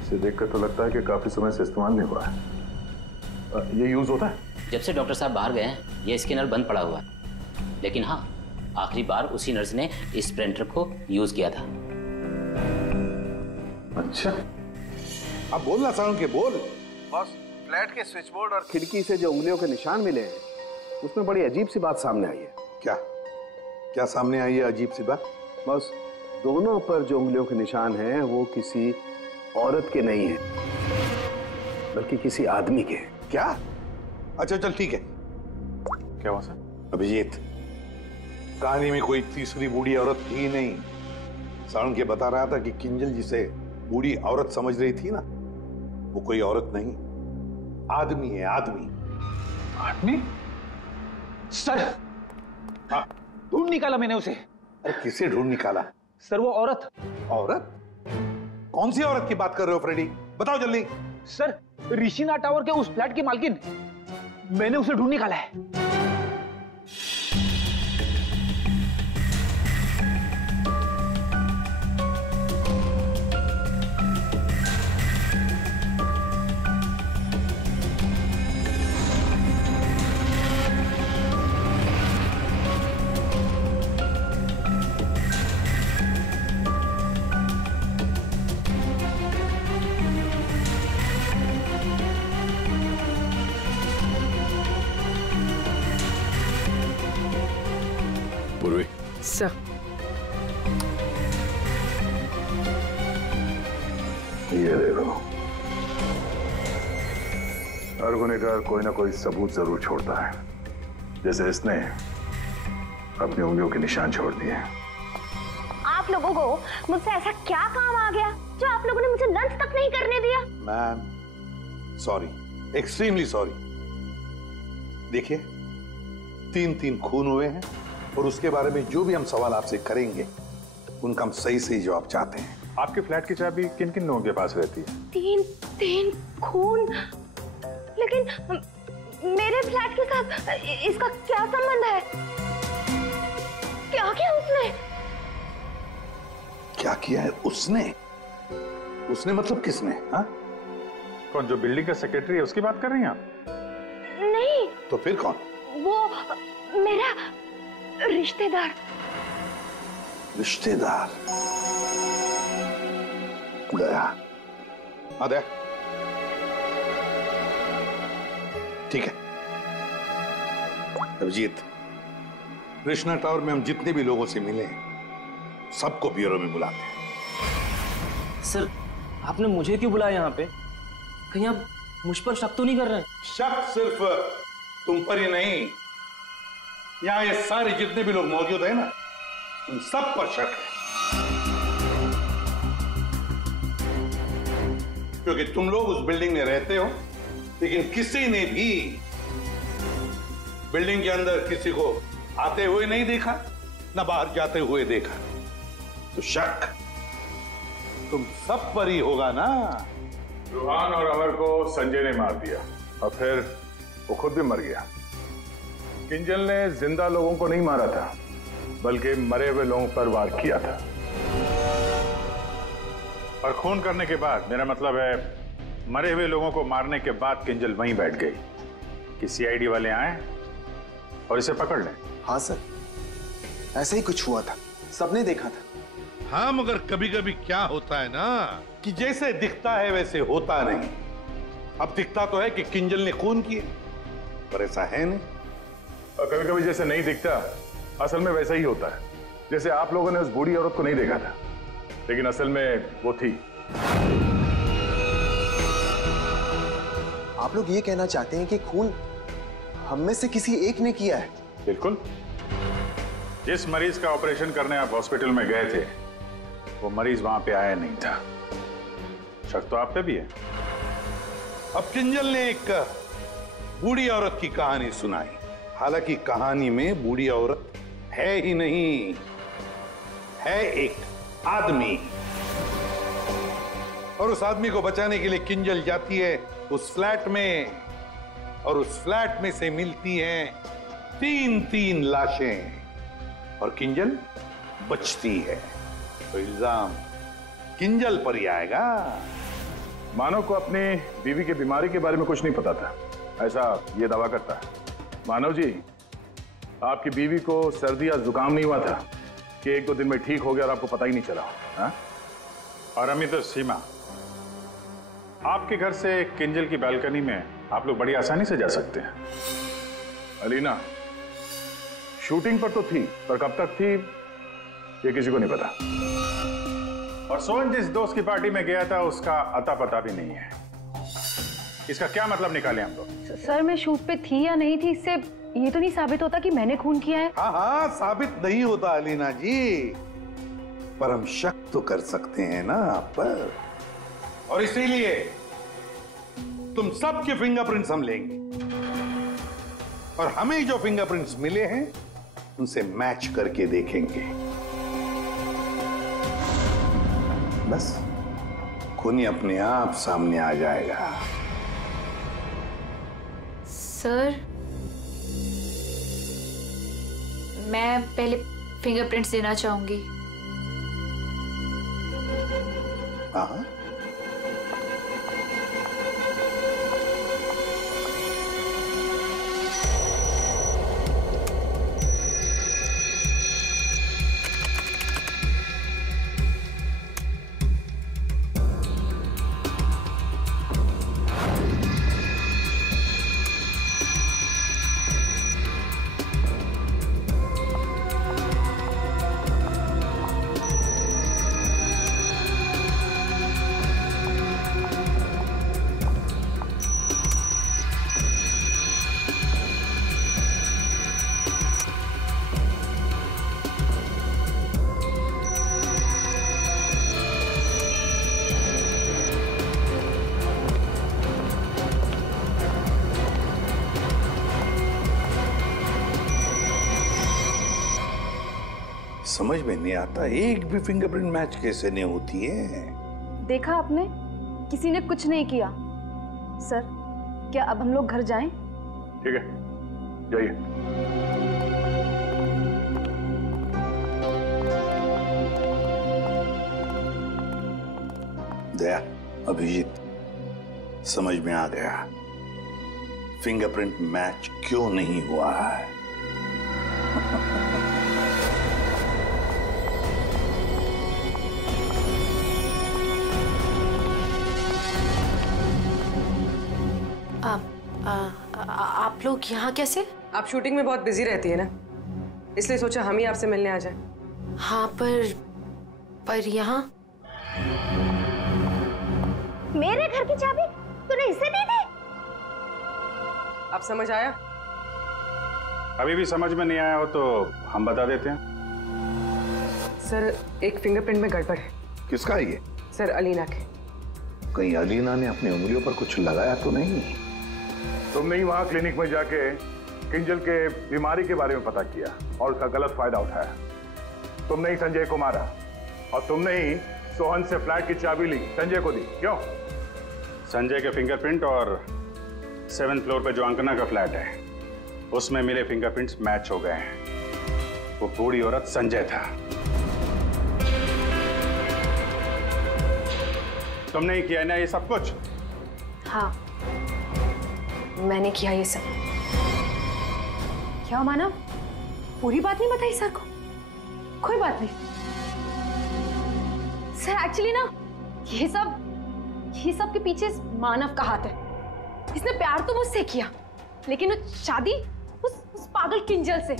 इसे देखकर तो लगता है कि काफी समय से इस्तेमाल नहीं हुआ है। ये यूज होता है? जब से डॉक्टर साहब बाहर गए हैं ये स्कैनर बंद पड़ा हुआ है। लेकिन हाँ, आखिरी बार उसी नर्स ने इस प्रिंटर को यूज किया था। अच्छा, अब बोलना साउंड के बोल। बस फ्लैट के स्विच बोर्ड और खिड़की से जो उंगलियों के निशान मिले हैं उसमें बड़ी अजीब सी बात सामने आई है। क्या क्या सामने आई है अजीब सी बात? बस दोनों पर जो उंगलियों के निशान हैं वो किसी औरत के नहीं है बल्कि किसी आदमी के। क्या? अच्छा चल ठीक है। क्या हुआ सर? अभिजीत, कहानी में कोई तीसरी बूढ़ी औरत थी नहीं। साउंड के बता रहा था कि किंजल जिसे बूढ़ी औरत समझ रही थी ना, वो कोई औरत नहीं, आदमी है। आदमी? आदमी? सर, हाँ, ढूंढ निकाला मैंने उसे। अरे किसे ढूंढ निकाला? सर वो औरत। औरत? कौन सी औरत की बात कर रहे हो फ्रेडी? बताओ जल्दी। सर, ऋषिना टावर के उस फ्लैट की मालकिन। मैंने उसे ढूंढ निकाला है। सर, ये देखो, हर गुनहगार कोई ना कोई सबूत जरूर छोड़ता है, जैसे इसने अपनी उंगलियों के निशान छोड़ दिए। आप लोगों को मुझसे ऐसा क्या काम आ गया जो आप लोगों ने मुझे लंच तक नहीं करने दिया? Ma'am sorry, extremely sorry. देखिए, 3 खून हुए हैं और उसके बारे में जो भी हम सवाल आपसे करेंगे उनका हम सही जवाब चाहते हैं। आपके फ्लैट की चाबी किन किन लोगों के पास रहती है? 3 खून, लेकिन मेरे फ्लैट के साथ इसका क्या संबंध है? क्या किया उसने? क्या किया है उसने? उसने मतलब किसने? हाँ? कौन, जो बिल्डिंग का सेक्रेटरी है उसकी बात कर रही हैं आप? नहीं। तो फिर कौन? वो मेरा रिश्तेदार। रिश्तेदार? दया। हाँ दया, ठीक है। अभिजीत, कृष्णा टावर में हम जितने भी लोगों से मिले सबको ब्यूरो में बुलाते हैं। सर, आपने मुझे क्यों बुलाया यहाँ पे? कहीं आप मुझ पर शक तो नहीं कर रहे हैं? शक सिर्फ तुम पर ही नहीं, यहाँ ये सारे जितने भी लोग मौजूद हैं ना, उन सब पर शक है। क्योंकि तुम लोग उस बिल्डिंग में रहते हो, लेकिन किसी ने भी बिल्डिंग के अंदर किसी को आते हुए नहीं देखा, ना बाहर जाते हुए देखा। तो शक तुम सब पर ही होगा ना? रूहान और अमर को संजय ने मार दिया और फिर वो खुद भी मर गया। किंजल ने जिंदा लोगों को नहीं मारा था, बल्कि मरे हुए लोगों पर वार किया था। और खून करने के बाद, मेरा मतलब है मरे हुए लोगों को मारने के बाद किंजल वहीं बैठ गई कि सीआईडी वाले आए और इसे पकड़ लें। हाँ सर, ऐसा ही कुछ हुआ था, सबने देखा था। हाँ, मगर कभी कभी क्या होता है ना कि जैसे दिखता है वैसे होता नहीं। अब दिखता तो है कि किंजल ने खून किए, पर ऐसा है नहीं। और कभी कभी जैसे नहीं दिखता, असल में वैसा ही होता है। जैसे आप लोगों ने उस बूढ़ी औरत को नहीं देखा था, लेकिन असल में वो थी। आप लोग ये कहना चाहते हैं कि खून हम में से किसी एक ने किया है? बिल्कुल। जिस मरीज का ऑपरेशन करने आप हॉस्पिटल में गए थे, वो मरीज वहां पे आया नहीं था। शक तो आप पे भी है। अब किंजल ने एक बूढ़ी औरत की कहानी सुनाई। हालांकि कहानी में बूढ़ी औरत है ही नहीं, है एक आदमी। और उस आदमी को बचाने के लिए किंजल जाती है उस फ्लैट में, और उस फ्लैट में से मिलती हैं 3 लाशें, और किंजल बचती है। तो इल्जाम किंजल पर ही आएगा। मानव को अपनी बीवी की बीमारी के बारे में कुछ नहीं पता था, ऐसा ये दावा करता है। मानव जी, आपकी बीवी को सर्दी या जुकाम नहीं हुआ था कि 1-2 दिन में ठीक हो गया और आपको पता ही नहीं चला? हा? और अमित और सीमा, आपके घर से किंजल की बालकनी में आप लोग बड़ी आसानी से जा सकते हैं। अलीना शूटिंग पर तो थी, पर कब तक थी ये किसी को नहीं पता। और सोहन जिस दोस्त की पार्टी में गया था, उसका अता पता भी नहीं है। इसका क्या मतलब निकाले हम लोग? सर, मैं शूट पे थी या नहीं थी, इससे ये तो नहीं साबित होता कि मैंने खून किया है। हाँ हाँ, साबित नहीं होता अलीना जी, पर हम शक तो कर सकते हैं ना आप पर। और इसीलिए तुम सबके फिंगरप्रिंट्स हम लेंगे, और हमें जो फिंगरप्रिंट्स मिले हैं उनसे मैच करके देखेंगे। बस खूनी अपने आप सामने आ जाएगा। सर, मैं पहले फिंगरप्रिंट्स देना चाहूंगी। हाँ, समझ में नहीं आता, एक भी फिंगरप्रिंट मैच कैसे नहीं होती है। देखा आपने, किसी ने कुछ नहीं किया। सर, क्या अब हम लोग घर जाएं? ठीक है, जाइए। दया, अभिजीत, समझ में आ गया फिंगरप्रिंट मैच क्यों नहीं हुआ है। आप लोग यहाँ कैसे? आप शूटिंग में बहुत बिजी रहती है ना, इसलिए सोचा हम ही आपसे मिलने आ जाएं। हाँ, पर यहाँ मेरे घर की चाबी तूने इसे दी थी? अब समझ आया? अभी भी समझ में नहीं आया हो तो हम बता देते हैं। सर, एक फिंगरप्रिंट में गड़बड़ है। किसका है ये? सर, अलीना के। कहीं अलीना ने अपनी उंगलियों पर कुछ लगाया तो नहीं? तुमने ही वहां क्लिनिक में जाके किंजल के बीमारी के बारे में पता किया और उसका गलत फायदा उठाया। तुमने ही संजय को मारा और तुमने ही सोहन से फ्लैट की चाबी ली, संजय को दी। क्यों? संजय के फिंगरप्रिंट और 7th फ्लोर पे जो अंकना का फ्लैट है उसमें मिले फिंगरप्रिंट्स मैच हो गए हैं। वो बूढ़ी औरत संजय था। तुमने ही किया ना ये सब कुछ? हाँ, मैंने किया ये सब। क्या मानव, पूरी बात नहीं बताई सर को? कोई बात नहीं सर, एक्चुअली ना ये सब के पीछे मानव का हाथ है। इसने प्यार तो मुझसे किया, लेकिन शादी उस पागल किंजल से।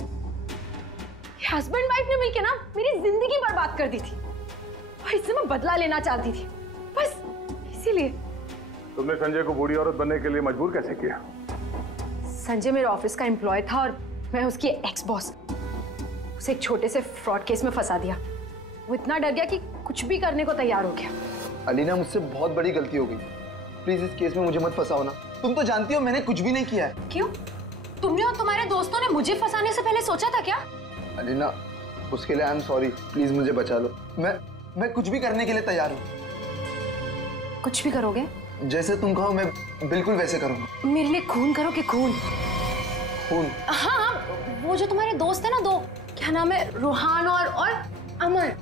हस्बैंड वाइफ ने मिलकर ना मेरी जिंदगी बर्बाद कर दी थी और इससे मैं बदला लेना चाहती थी, बस इसीलिए। तुमने संजय को बूढ़ी औरत बनने के लिए मजबूर कैसे किया? संजय मेरे ऑफिस का एम्प्लॉय था और मैं उसकी एक्स बॉस। उसे एक छोटे से फ्रॉड केस में फंसा दिया। वो इतना डर गया कि कुछ भी करने को तैयार हो गया। अलीना, मुझसे बहुत बड़ी गलती हो गई। प्लीज इस केस में मुझे मत फंसाओ ना। तुम तो जानती हो मैंने कुछ भी नहीं किया है। क्यों? तुमने और तुम्हारे दोस्तों ने मुझे फंसाने से पहले सोचा था क्या? अलीना, उसके लिए आई एम सॉरी। प्लीज मुझे बचा लो। मैं कुछ भी करने के लिए तैयार हूँ। कुछ भी करोगे? जैसे तुम कहो मैं बिल्कुल वैसे करूँगा। मेरे लिए खून करोगे? खून? खून? हाँ, वो जो तुम्हारे दोस्त है ना, दो, क्या नाम है, रूहान और अमर,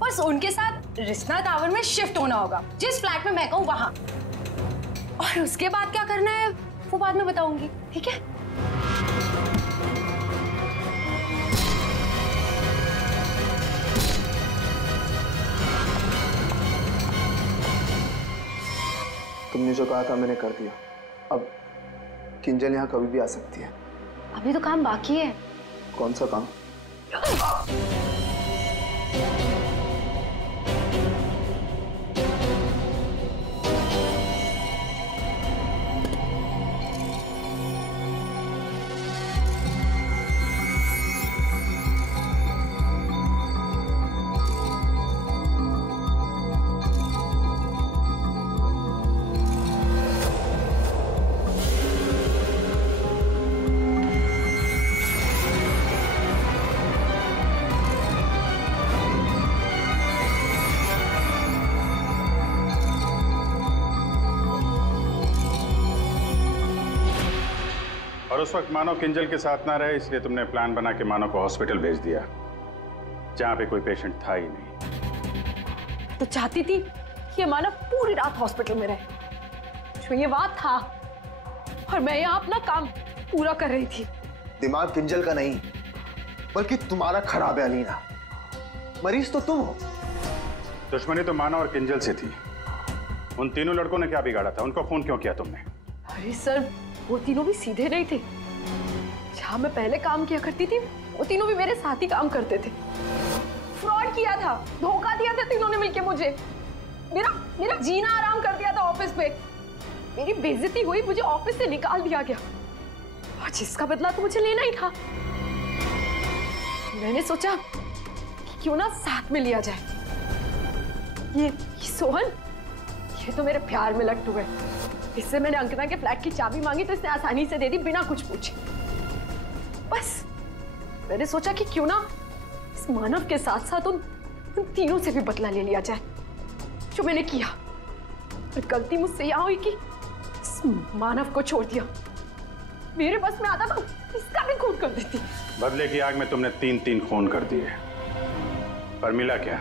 बस उनके साथ रिश्ना टावर में शिफ्ट होना होगा, जिस फ्लैट में मैं कहूँ वहां। और उसके बाद क्या करना है वो बाद में बताऊंगी, ठीक है? तुमने जो कहा था मैंने कर दिया। अब किंजल यहाँ कभी भी आ सकती है। अभी तो काम बाकी है। कौन सा काम? और उस वक्त मानव किंजल के साथ ना रहे, इसलिए तुमने प्लान बना के मानव को हॉस्पिटल भेज दिया जहां पे कोई पेशेंट था ही नहीं। तो चाहती थी कि मानव पूरी रात हॉस्पिटल में रहे, जो ये बात था, और मैं यहाँ अपना काम पूरा कर रही थी। दिमाग किंजल का नहीं बल्कि तुम्हारा खराब है अलीना। मरीज तो तुम हो। दुश्मनी तो मानव और किंजल से थी। उन तीनों लड़कों ने क्या बिगाड़ा था? उनको फोन क्यों किया तुमने? अरे सर, वो तीनों भी सीधे नहीं थे। जहां मैं पहले काम किया करती थी वो तीनों भी मेरे साथ ही काम करते थे। फ्रॉड किया था, धोखा दिया था तीनों ने मिलके मुझे। मेरा जीना आराम कर दिया था ऑफिस पे। मेरी बेइज्जती हुई, मुझे ऑफिस से निकाल दिया गया, और जिसका बदला तो मुझे लेना ही था। मैंने सोचा कि क्यों ना साथ में लिया जाए। ये सोहन, ये तो मेरे प्यार में लट्टू है। इससे मैंने अंकना के फ्लैट की चाबी मांगी तो इसने आसानी से दे दी, बिना कुछ पूछे। बस मैंने सोचा कि क्यों ना इस मानव के साथ साथ उन तीनों से भी बदला ले लिया जाए, जो मैंने किया। और गलती मुझसे यहां हुई कि इस मानव को छोड़ दिया। मेरे बस में आता तो इसका भी खून कर देती। बदले की आग में तुमने 3 खून कर दिए, पर मिला क्या?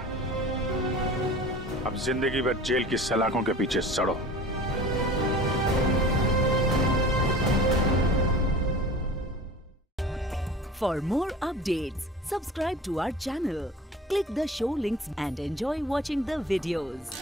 अब जिंदगी भर जेल की सलाखों के पीछे सड़ो। For more updates, subscribe to our channel, click the show links and enjoy watching the videos.